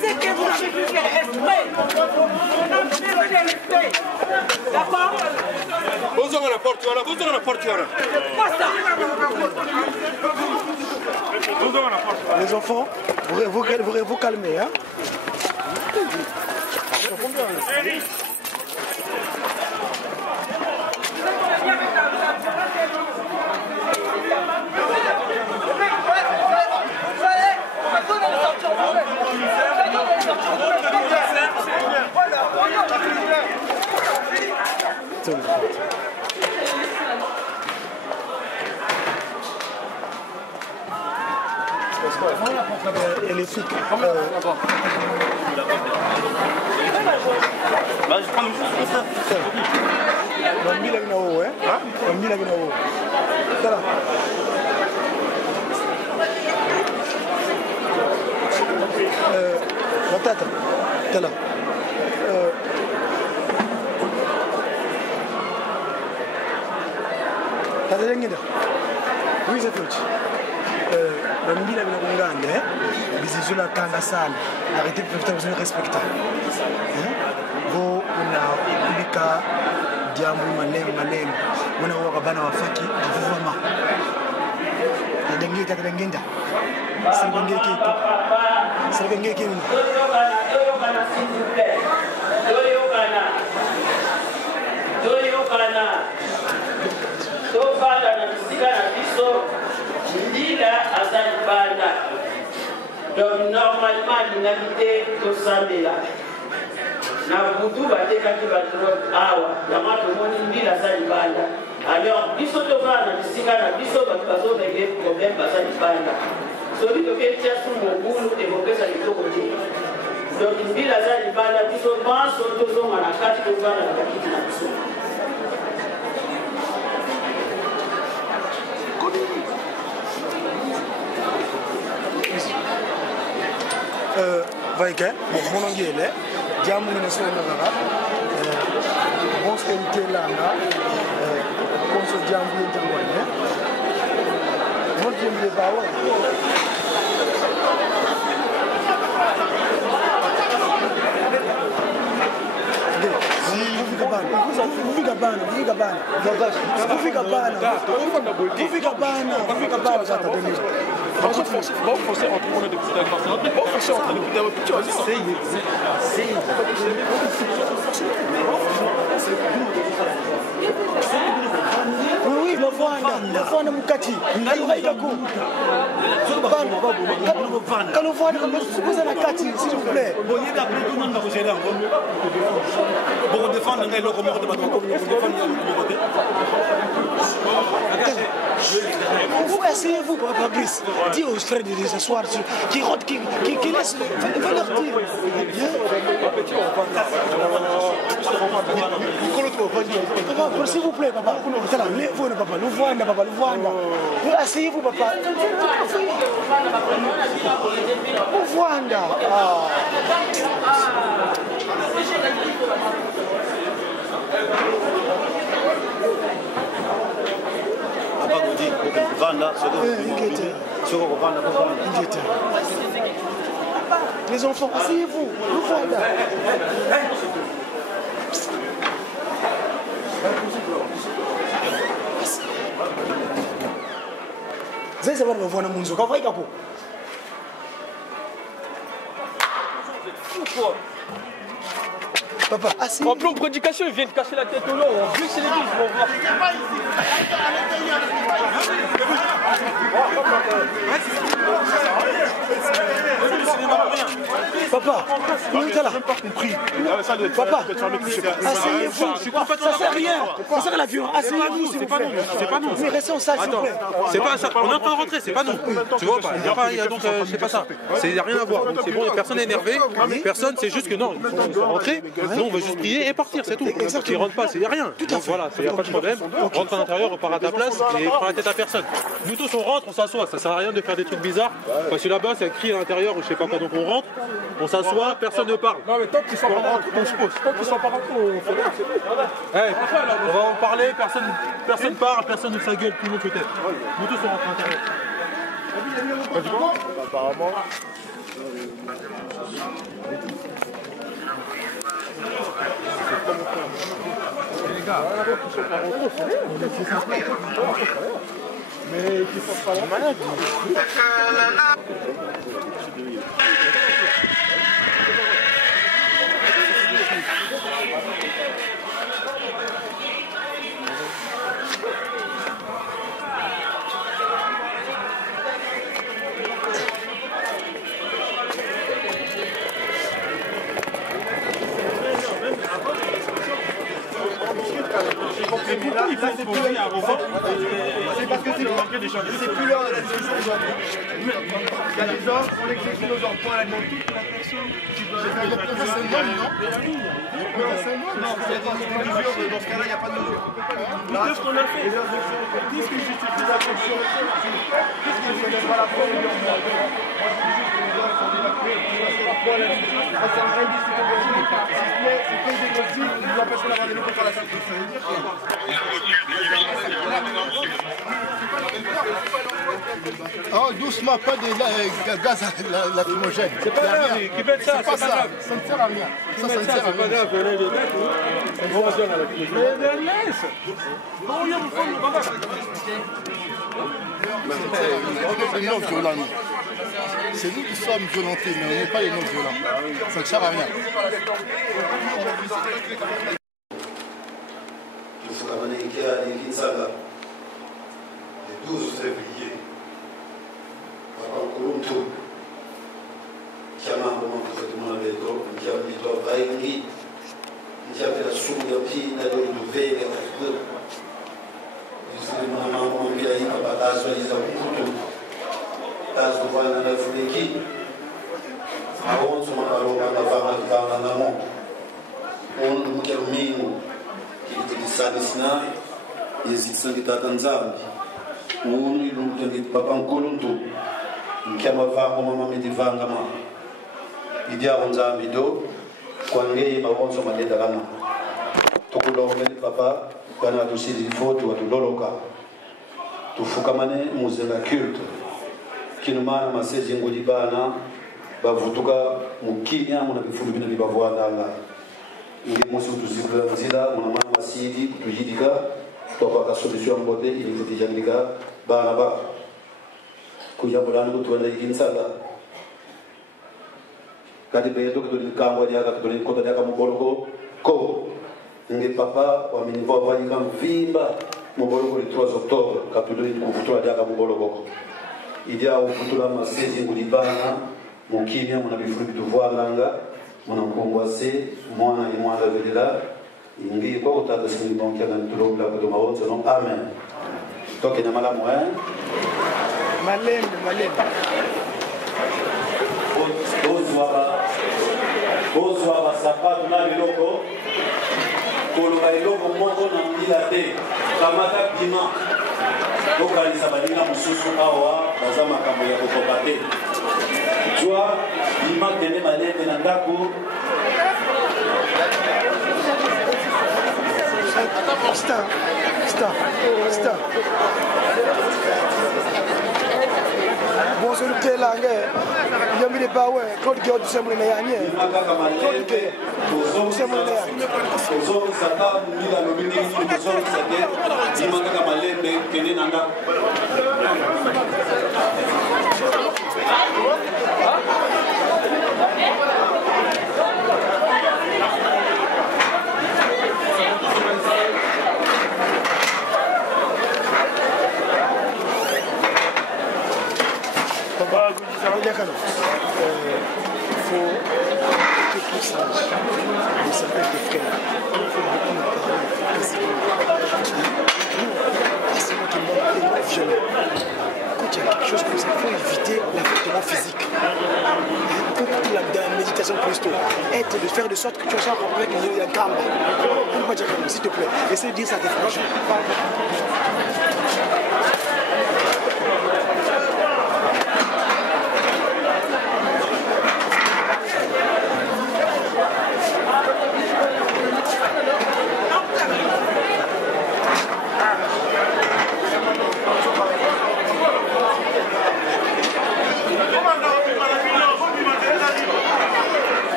C'est que vous avez pu faire exprès. On a fait exprès. D'accord? Bonjour à la porte, Quoi ça? Les enfants, vous calmez, hein? Et les filles. Bah, je prends juste ça. On a mis la haut, hein? On a mis la haut. Batata, t'es là. Tata Lengida, oui, c'est tout. Bambila bila kungande, bizizula kanga sana. Arrêtez de vous respecter. Go una kulika jambo malem. Mwana wakabana wafaki kuvuma. Tadengenda. Sirgengeki. Doyokana. Tofanda na bisika na biso. Ndila azali banda. Donc normalement l'invité to sambela. Na butu batekaki badrog awa. Yama tomoni ndila azali banda. Alors biso tofanda na bisika na biso bazo régler problème bazali banda. Celui qui fait son mobile et vous faites ça de côté. Donc ndila azali banda biso banso tozonga na kati tofanda na kati na biso. Vaike, mon anglais, diamant ne soit pas bon ce qu'elle était là, comme ce diamant est envoyé. Moi, je ne vais pas. Oui, le Vanda Mukati. Quand on voit la Kati, s'il vous plaît. Pour défendre les locaux de vous asseyez-vous, Fabrice. Dis aux frères de s'asseoir, qui laissent leur dire. S'il vous plaît, papa. Asseyez-vous, papa. Vanda. Les enfants, asseyez-vous. Vanda. Papa, assis. En plan de prédication, ils viennent casser la tête au long. On veut que c'est les livres, on va. Papa, où est-ce que tu as pas compris? Papa, asseyez-vous. Ça sert à rien. Ça sert à l'avion. Asseyez-vous, s'il vous plaît. C'est pas nous. Mais restez en salle, s'il vous plaît. C'est pas ça. On est en train de rentrer, c'est pas nous. Tu vois pas. Donc, c'est pas ça. Il n'y a rien à voir. C'est bon, personne n'est énervé. Personne, c'est juste que non, il faut rentrer. Nous, on veut juste prier et partir, c'est tout. Qui rentre pas, c'est rien. Donc voilà, il n'y a pas de problème. Rentre à l'intérieur, repart à ta place et prends la tête à personne. Nous tous, on rentre, on s'assoit. Ça sert à rien de faire des trucs bizarres. Parce que là-bas, c'est écrit à l'intérieur ou je sais pas quoi. Donc on rentre, on s'assoit, personne ne parle. Non, mais tant qu'ils sont pas rentrés, on se pose. Tant qu'ils sont pas rentrés, on fait rien, c'est bon. On va en parler, personne parle, personne ne sa gueule, tout le monde peut-être. Nous tous, on rentre à l'intérieur. Apparemment. Les gars, mais qui sont pas là. Mais pourquoi il faut s'opposer à Rovan? C'est parce que c'est plus l'heure de la discussion aujourd'hui. Il y a des ordres, on exécute nos ordres. Point à la demande toute la personne qui doit faire une symbole, non? Non, c'est des mesures, dans ce cas-là, il n'y a pas de mesure. Qu'est-ce qu'on a fait? Qu'est-ce qui justifie la fonction? Qu'est-ce qui justifie la fonction? Moi, je dis juste que les gens sont évacués. Point à la discussion, ça sert à rien de discuter de logique. Si ce n'est, c'est que des motifs qui nous empêcheront d'avoir des locaux par la suite. Ça veut dire quoi? Oh, doucement, pas de gaz lacrymogène. C'est pas grave, qui fait ça, c'est pas ça. Ça ne sert à rien. Ça ne sert à rien. C'est pas grave, venez les mettre. Mais laisse. On est non violents. C'est nous qui sommes violentés, mais on n'est pas les non violents. Ça ne sert à rien. Le 12 février, Papa Nkuluntu, qui a marqué mon vélo, qui a mis toi vaingi, qui a fait la soupe de pied, qui a donné du verre, qui a fait le maman, qui a dit papa, t'as soigné sa couteau, t'as soigné la foulée qui, avant de se mettre à l'eau, on a fait un amont, on a fait un mingo, qui était dit ça, il existe un état d'Anzambi. On est le papa Nkuluntu, qui a ma femme, maman, me dit Vangama. Il dit à Anzambi do, quand il y a un son de Dalana. Tout le monde, papa, quand on a aussi des fautes, tu as tout l'oloka. Tu fous comme un musée de culte. Qui nous m'a amassé Zingolibana, Bavutuka, Mukinya, on a vu Fulbina de Bavoana. Il est monsieur de Zibla, on a amassé du Yidika. Papa a solution beauté, il faut déjà liga, banaba. Kujabulan tu ada ingin salah. Kadi beto que tu kamu dia que tu kota dia kamu boloko, ko. Nge papa wa minivo wa ikam vimba, mo boloko le 3 octobre, kapituli ku futura dia kamu boloko. Idia o futura masezi ngulibana, mo kimia mo na bifuru bituvwa langa, mo na kongwase, mwana ni mwana vedela. Ingi kwa utata sini bonkia na tulo la kudo maonzo no amen. Toke na malamu Malembe. Bozwa sapato na biloko. Koloba iloko moko na mbila te. Kamata bima. Tokalisa balinga mususu awa baza makambo ya kokopa te. Jua bima kende malembe na ndako. Stop. Bon, c'est le thé là, il y a mis des baouets, quand il y a du semble, il y a rien. Il faut que tout sache de certains des frères. Il faut beaucoup nous parler. C'est moi qui m'ont violé. Quand il y a quelque chose comme ça, il faut éviter l'affectement physique. Pour la méditation plus tôt, être de faire de sorte que tu sois avec le gamme. S'il te plaît, essaie de dire ça à tes frères.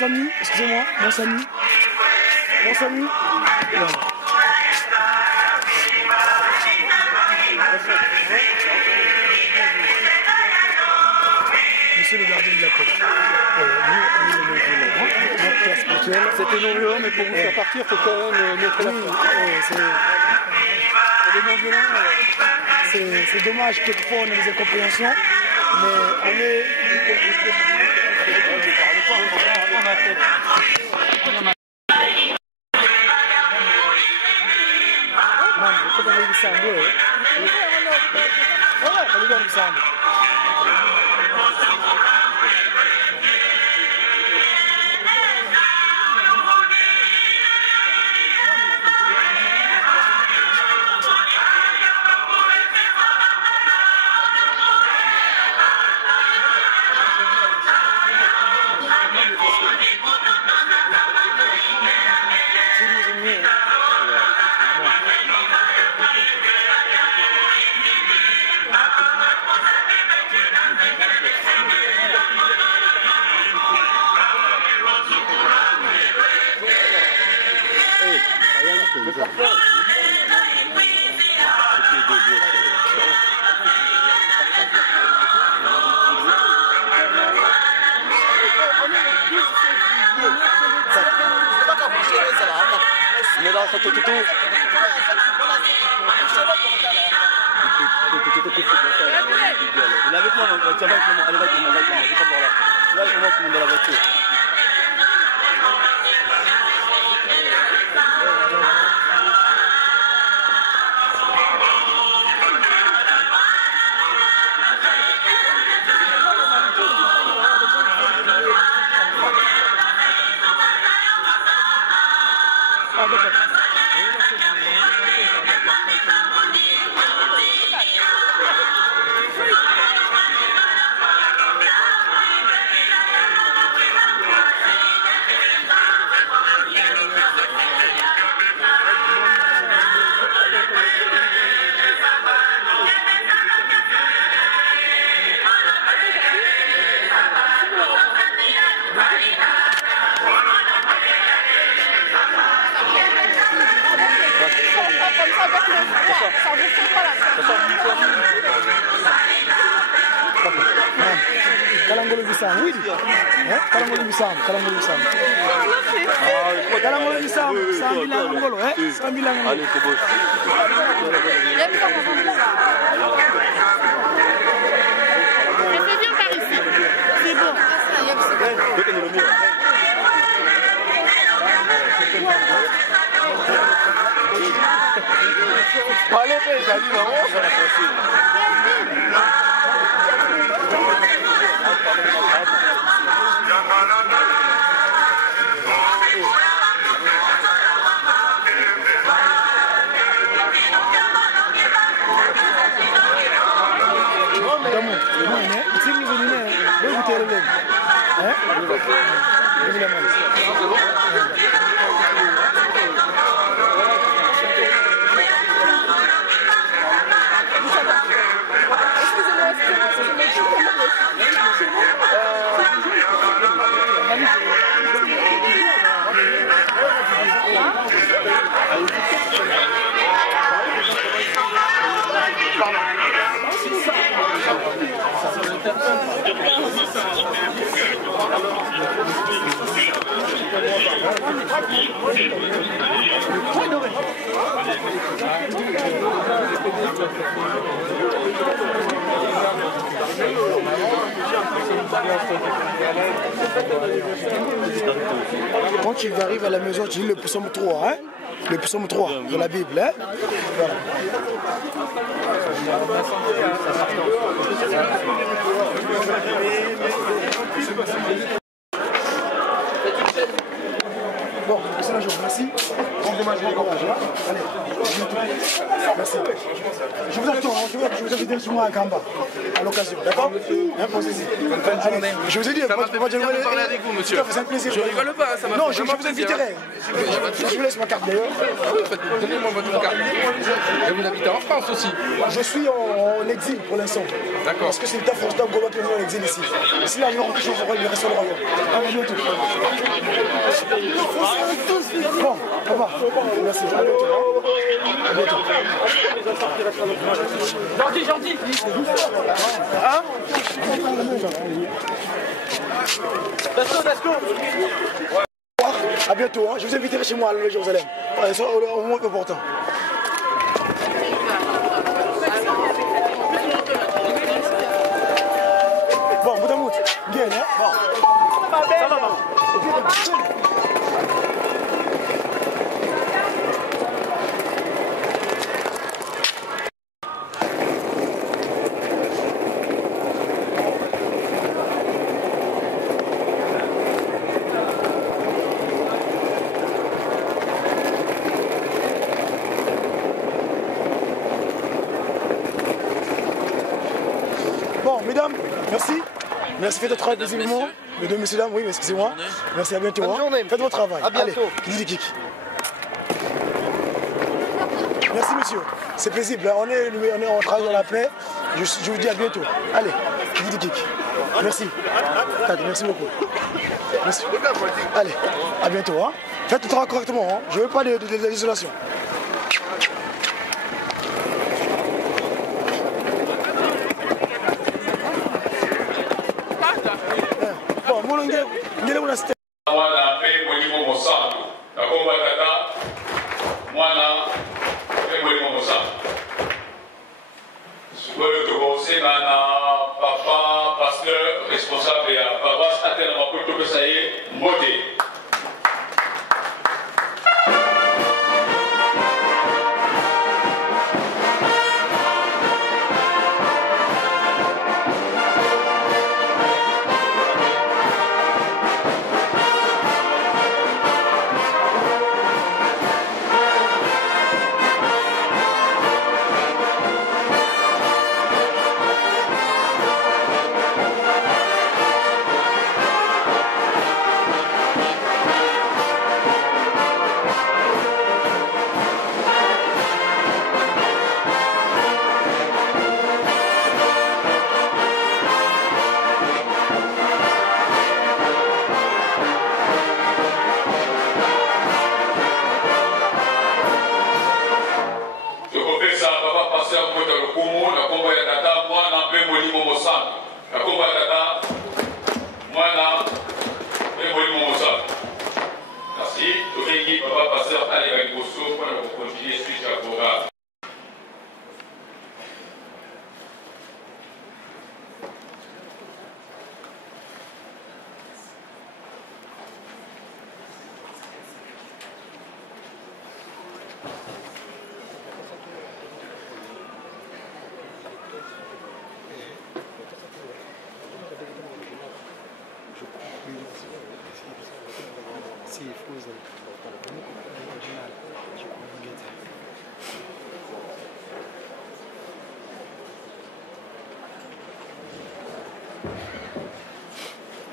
Samy, excusez-moi, mon Samy. Mon Samy. Voilà. Monsieur le gardien de la paix. C'était non violent, mais pour vous faire partir, il faut quand même mettre la c'est dommage, quelquefois on a des incompréhensions, mais on est... Il est avec moi, tu vas avec moi, allez, va avec moi, je vais pas voir là. Là, il commence tout le monde dans la voiture. Kalangolo Bissam, oui. Kalangolo Bissam, Kalangolo Bissam. Kalangolo Bissam, Sambila Ngolo, Sambila Ngolo. Allez, c'est beau. C'est bien par ici. C'est bon. Allez, ça dit non. Quand tu arrives à la maison, tu lis le psaume 3, hein? Le psaume 3 de la Bible, hein? Voilà. Bon, c'est la journée, merci. Excusez-moi, je vous encourage. Allez. Merci. Je vous attends, je vous invite chez moi à Kamba, à l'occasion, d'accord? Je vous ai dit, moi je vais parler avec vous, monsieur. C'est un plaisir. Je rigole pas, ça m'a fait. Non, je vous inviterai. Je vous laisse ma carte d'ailleurs. Donnez-moi votre carte. Et vous habitez en France aussi? Je suis en exil pour l'instant. D'accord. Parce que c'est l'État français d'Angola qui est en exil ici. Si là, il y aura quelque chose, il reste au royaume. À bientôt. Bon, au revoir. Merci. À bientôt. À bientôt. Gentil, gentil. Hein? Let's go. À bientôt. Hein. Je vous inviterai chez moi à Jérusalem. C'est au moins important. Bon, Boudamout, bien, hein? Bon. Ça va, maman. Bon, mesdames, merci. Merci, faites votre travail paisiblement. Mesdames, messieurs, dames, oui, excusez-moi. Merci, à bientôt. Hein. Faites votre travail. À bientôt. Allez, kick. Merci, monsieur. C'est paisible. Hein. On travaille dans la paix. Je vous dis à bientôt. Allez, kick. Merci. Merci beaucoup. Merci. Allez, à bientôt. Hein. Faites le travail correctement. Hein. Je ne veux pas de l'isolation. Mwana pe mwalimu Mosantu nakomba tata mwana pe mwalimu Mosantu sikoyo tokosenga na papa pasteur responsable ya paroisse atela maputo topesa ye mbote.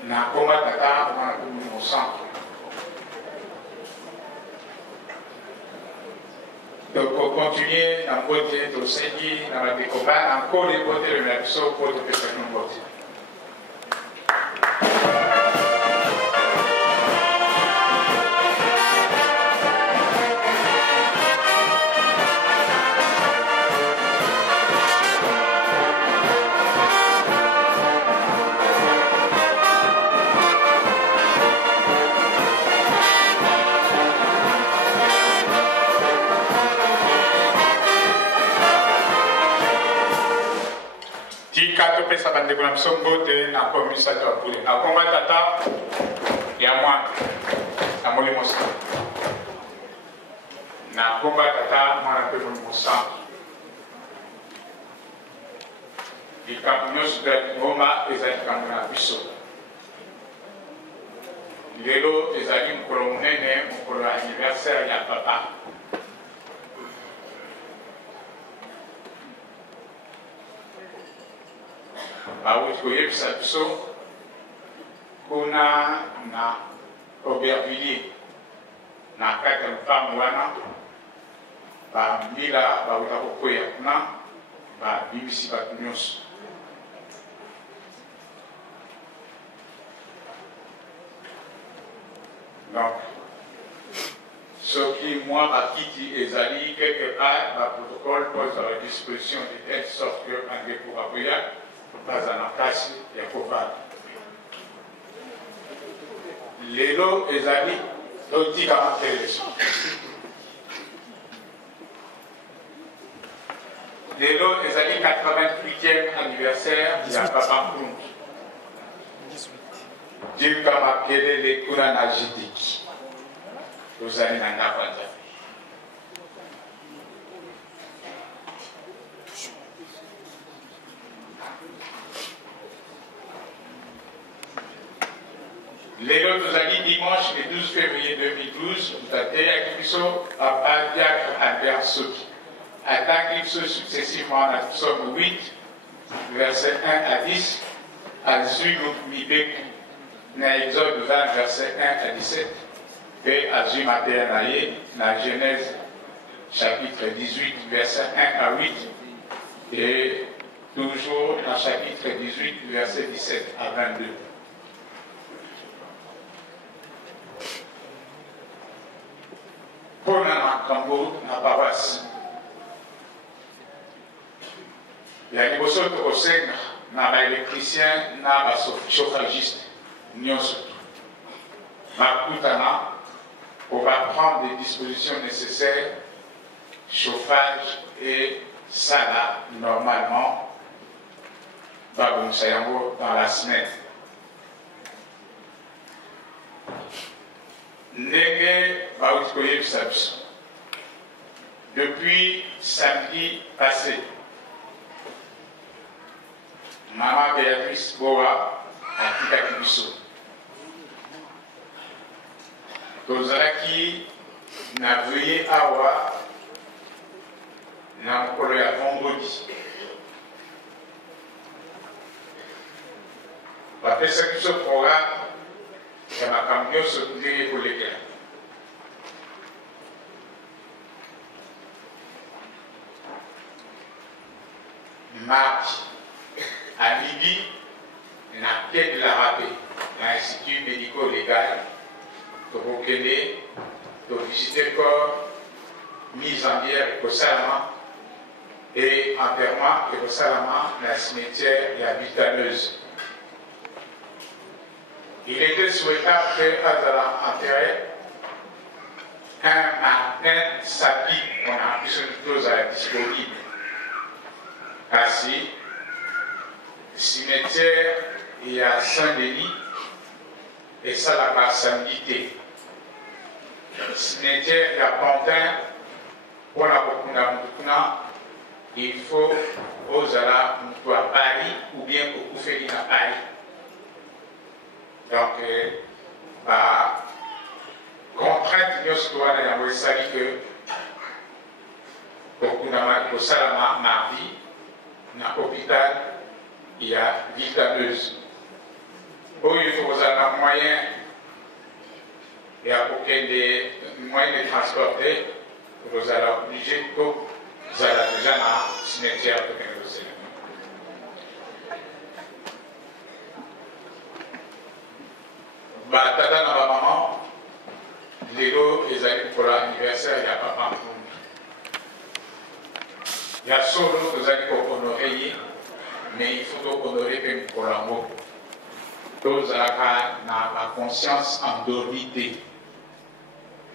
na komba tata mwana kumi mosantu. Donc pour continuer dans côté de Sengi, dans la découverte, encore des côtés de la biso pour te faire une côté. Pesa bandeko na biso mbote na komisa to apule na komba tata ya mwana na molimo sa na komba tata mwana pe molimo sa likambo nyonso ya ngoma ezali likambo na biso lelo ezali mokolo monene mokolo ya anniversaire ya papa bauti koyebisa biso kuna na Aubervilliers na kati ya lupango wana bambila bauta kokwea kuna babimisi bato nyonso. Donc ce qui moi bakiti ezali quelque part le protocole pose à la disposition de telle sorte que en pour appuyer pas en place ya kovana lelo ezali lotika makelesi lelo ezali 88e anniversaire ya Papa Nkrumah Dilka Makelele kuna na jidiki tozali na ndako ya Nzambe. Lelo tozali dimanche le 12 février 2012 tutateya biso Papa Diacre Albert Soki ataki biso successivement na Psaume 8 verset 1 à 10 azwi mibeku na Exode 20 verset 1 à 17 et azwi mateya na ye na Genèse chapitre 18 verset 1 à 8 et toujours dans chapitre 18 verset 17 à 22. Mpona makambo na paroisse ya liboso tokosenga na baélectricien na bachauffagiste nyonso bakutana pour prendre des dispositions nécessaires, chauffage et ça là, normalement, dans la semaine. Depuis samedi passé, Maman Béatrice Boa a quitté Kibiso. Tozalaki na veuillé awa na mokolo ya vendredi. Bapesaki biso programme ya makambo nyonso ndenge ekolekela. Mardi à midi na quai de la Rapée, l'Institut médico-légal. Pour visiter le corps, mise en bière et Salama et enterrement et Salama dans le cimetière et à Vitaneuse. Il était souhaitable que Azala enterrait un Martin Sapi qu'on a plus de choses disponible. Ainsi, le cimetière et à Saint-Denis et ça la samedi. Cimetière et à Pantin, pour la Kokuna, il faut aux Ala à Paris ou bien au Koufeli à Paris. Donc, contrainte de ce qu'on a envoyé ça que au Salama mardi, dans l'hôpital, il y a Vitaneuse. Où il faut un moyen et à aucun des moyens de transporter, vous allez obliger que vous allez déjà dans le cimetière de Médecine. Tata na maman, Lélo et Zali pour l'anniversaire, il y a papa. Il y a solo que Zali pour honorer, mais il faut honorer que pour l'amour. Tous la conscience endormie.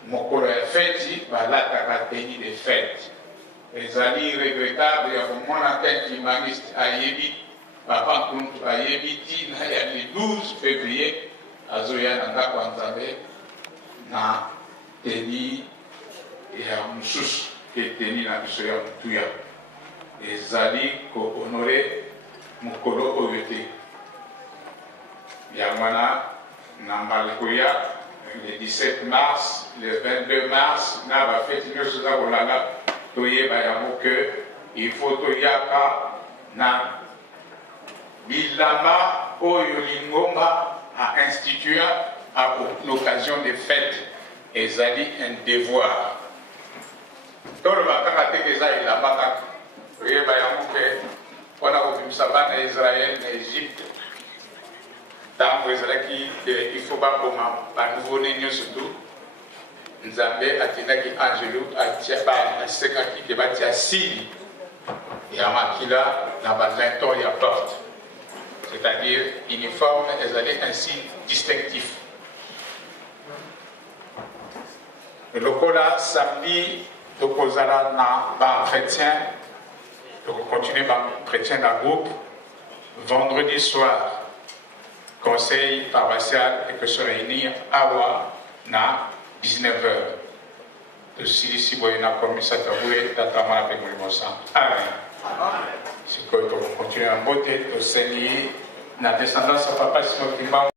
Mon collègue fait, la tenue des fêtes. Les alliés regrettables, il y a au moins un tel humaniste à Yébi, Papa Nkrumah à Yébi, il y a le 12 février, à Zoya Nanda Kwanzambe, na tenue et à Moussous, qui est tenue dans le Soya Moutuya. Les alliés qui ont honoré mon collègue OVT. Yamana, Nambalikoya, le 17 mars, le 22 mars, n'a pas fait une chose à Olala, Toye Bayamo que il faut Toyaka, na Bilama Oyolingonga a institué à l'occasion des fêtes et Zali un devoir. Dans le matin, il y a un Israël et Égypte. Il faut pas pour nouveau-né surtout. Nzambe atinaki Angelo atiaba asekaki ke batia sili ya makila na balinton ya porte, c'est-à-dire uniforme ezali un signe distinctif. Lokola samedi tokozala na ba chrétien, continuer ba chrétien na groupe. Vendredi soir conseil paroissial et que se réunir awa na 19h. De si boyena comme ça taboué d'attendre avec mon sang. Amen. C'est quoi qu'on continue à monter au Seigneur na descendance à papa Simon Kimba.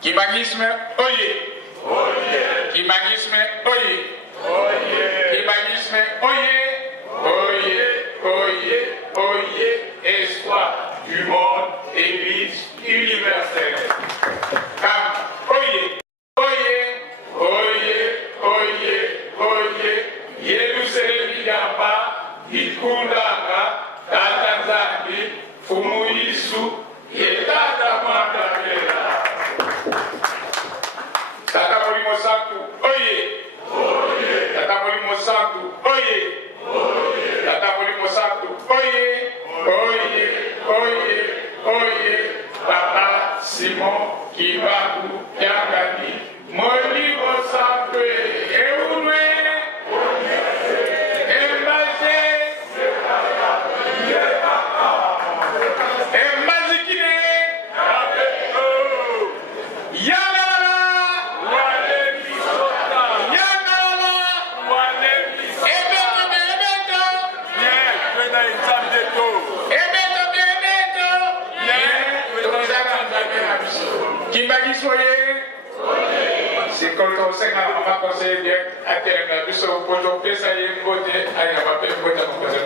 Kimanisme, oye! Kimanisme, oye! Kimanisme, oye! Oye! Espoir du monde, Église universelle. Comme oye! Yerusalem Bigamba, Ikundanga, Tata Zambi, Fumuisu, Yetata Mandakela. Tata Molimo Santu, oye! Tata Molimo Santu, oye! Tata Molimo Santu, oye! Papa Simon Kibangu Yangani, Molimo Santu, Eunwe, Kimbagi soye, c'est quand on sait qu'on va conseiller bien à terme, nous sommes pour nous faire ça y est, côté, allez, on va faire côté à mon cousin.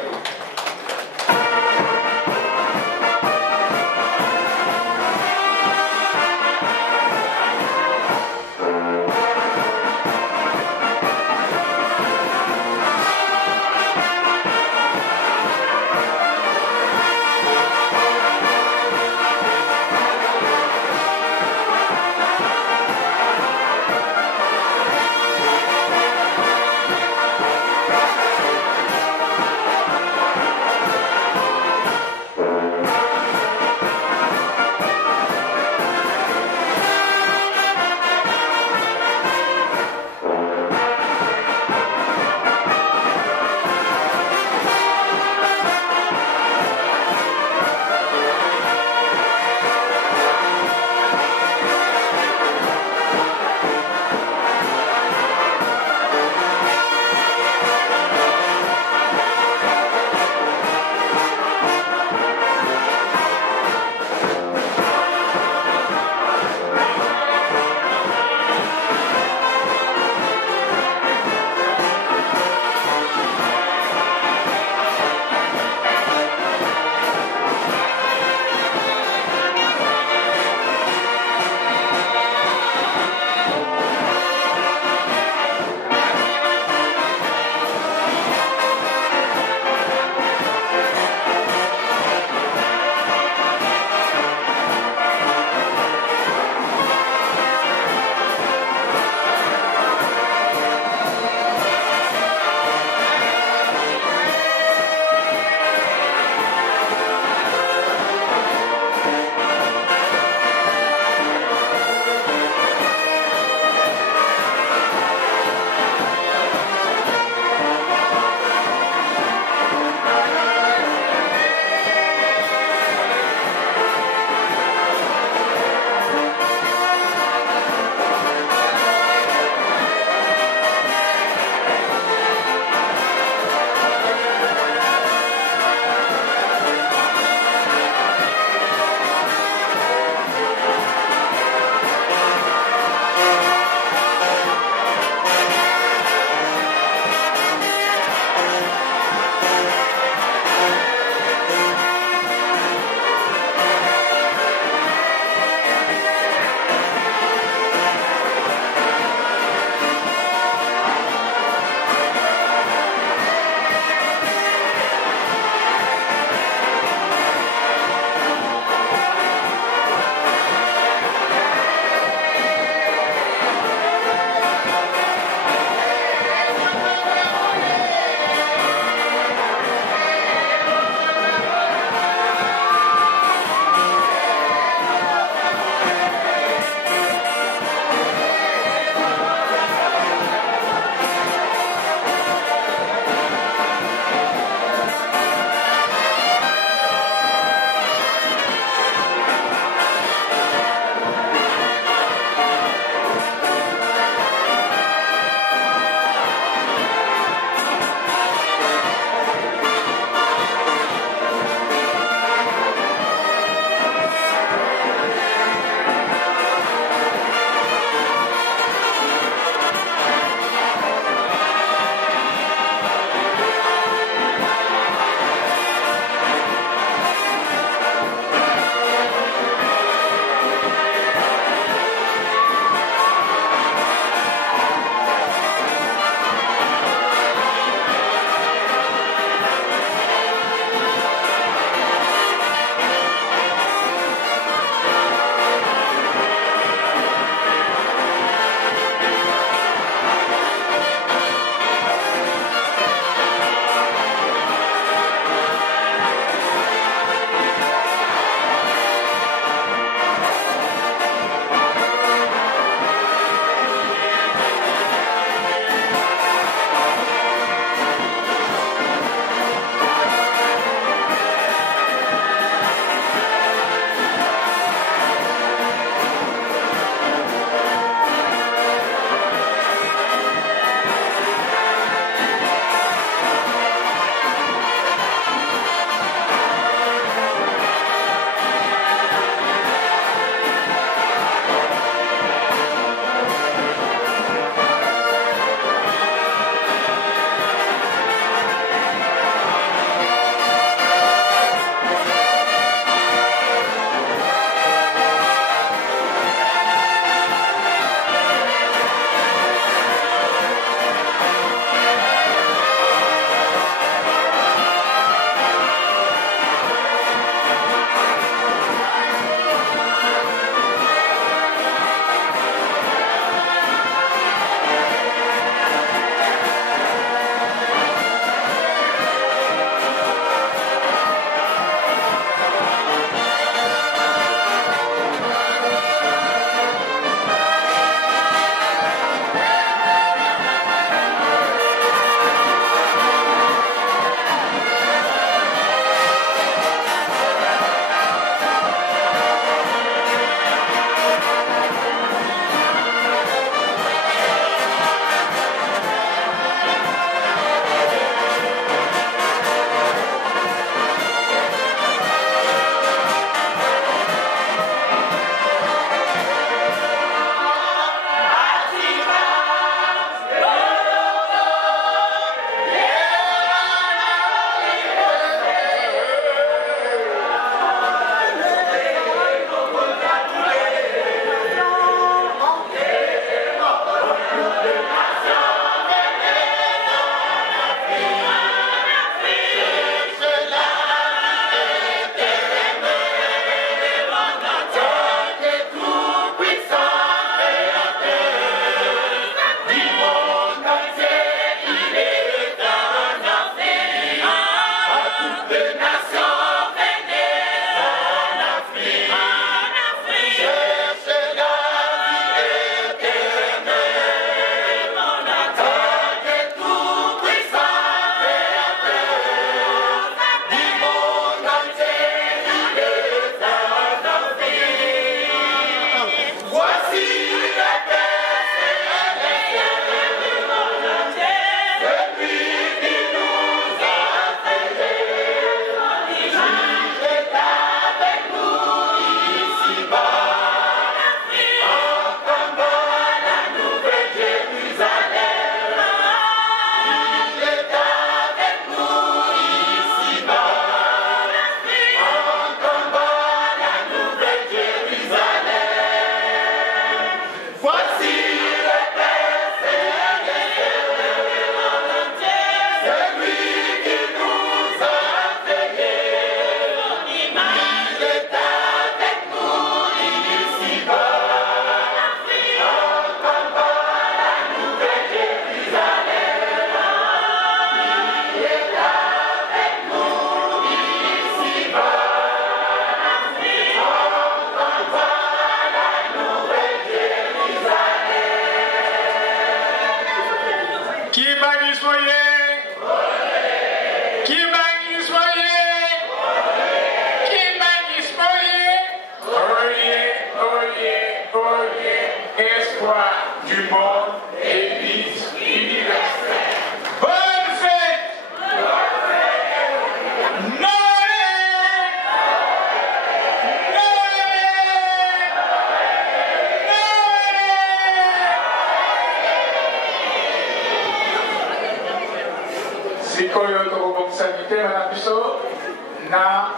na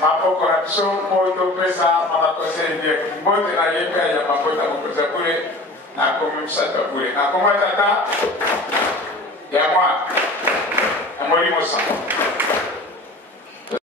mapoko na biso mpo topesa mamakonseil direct mbote na ye mpe ya mabota mokonzi ya bule na komi misato ya bule na kombo ya tata ya mwana ya molimo sango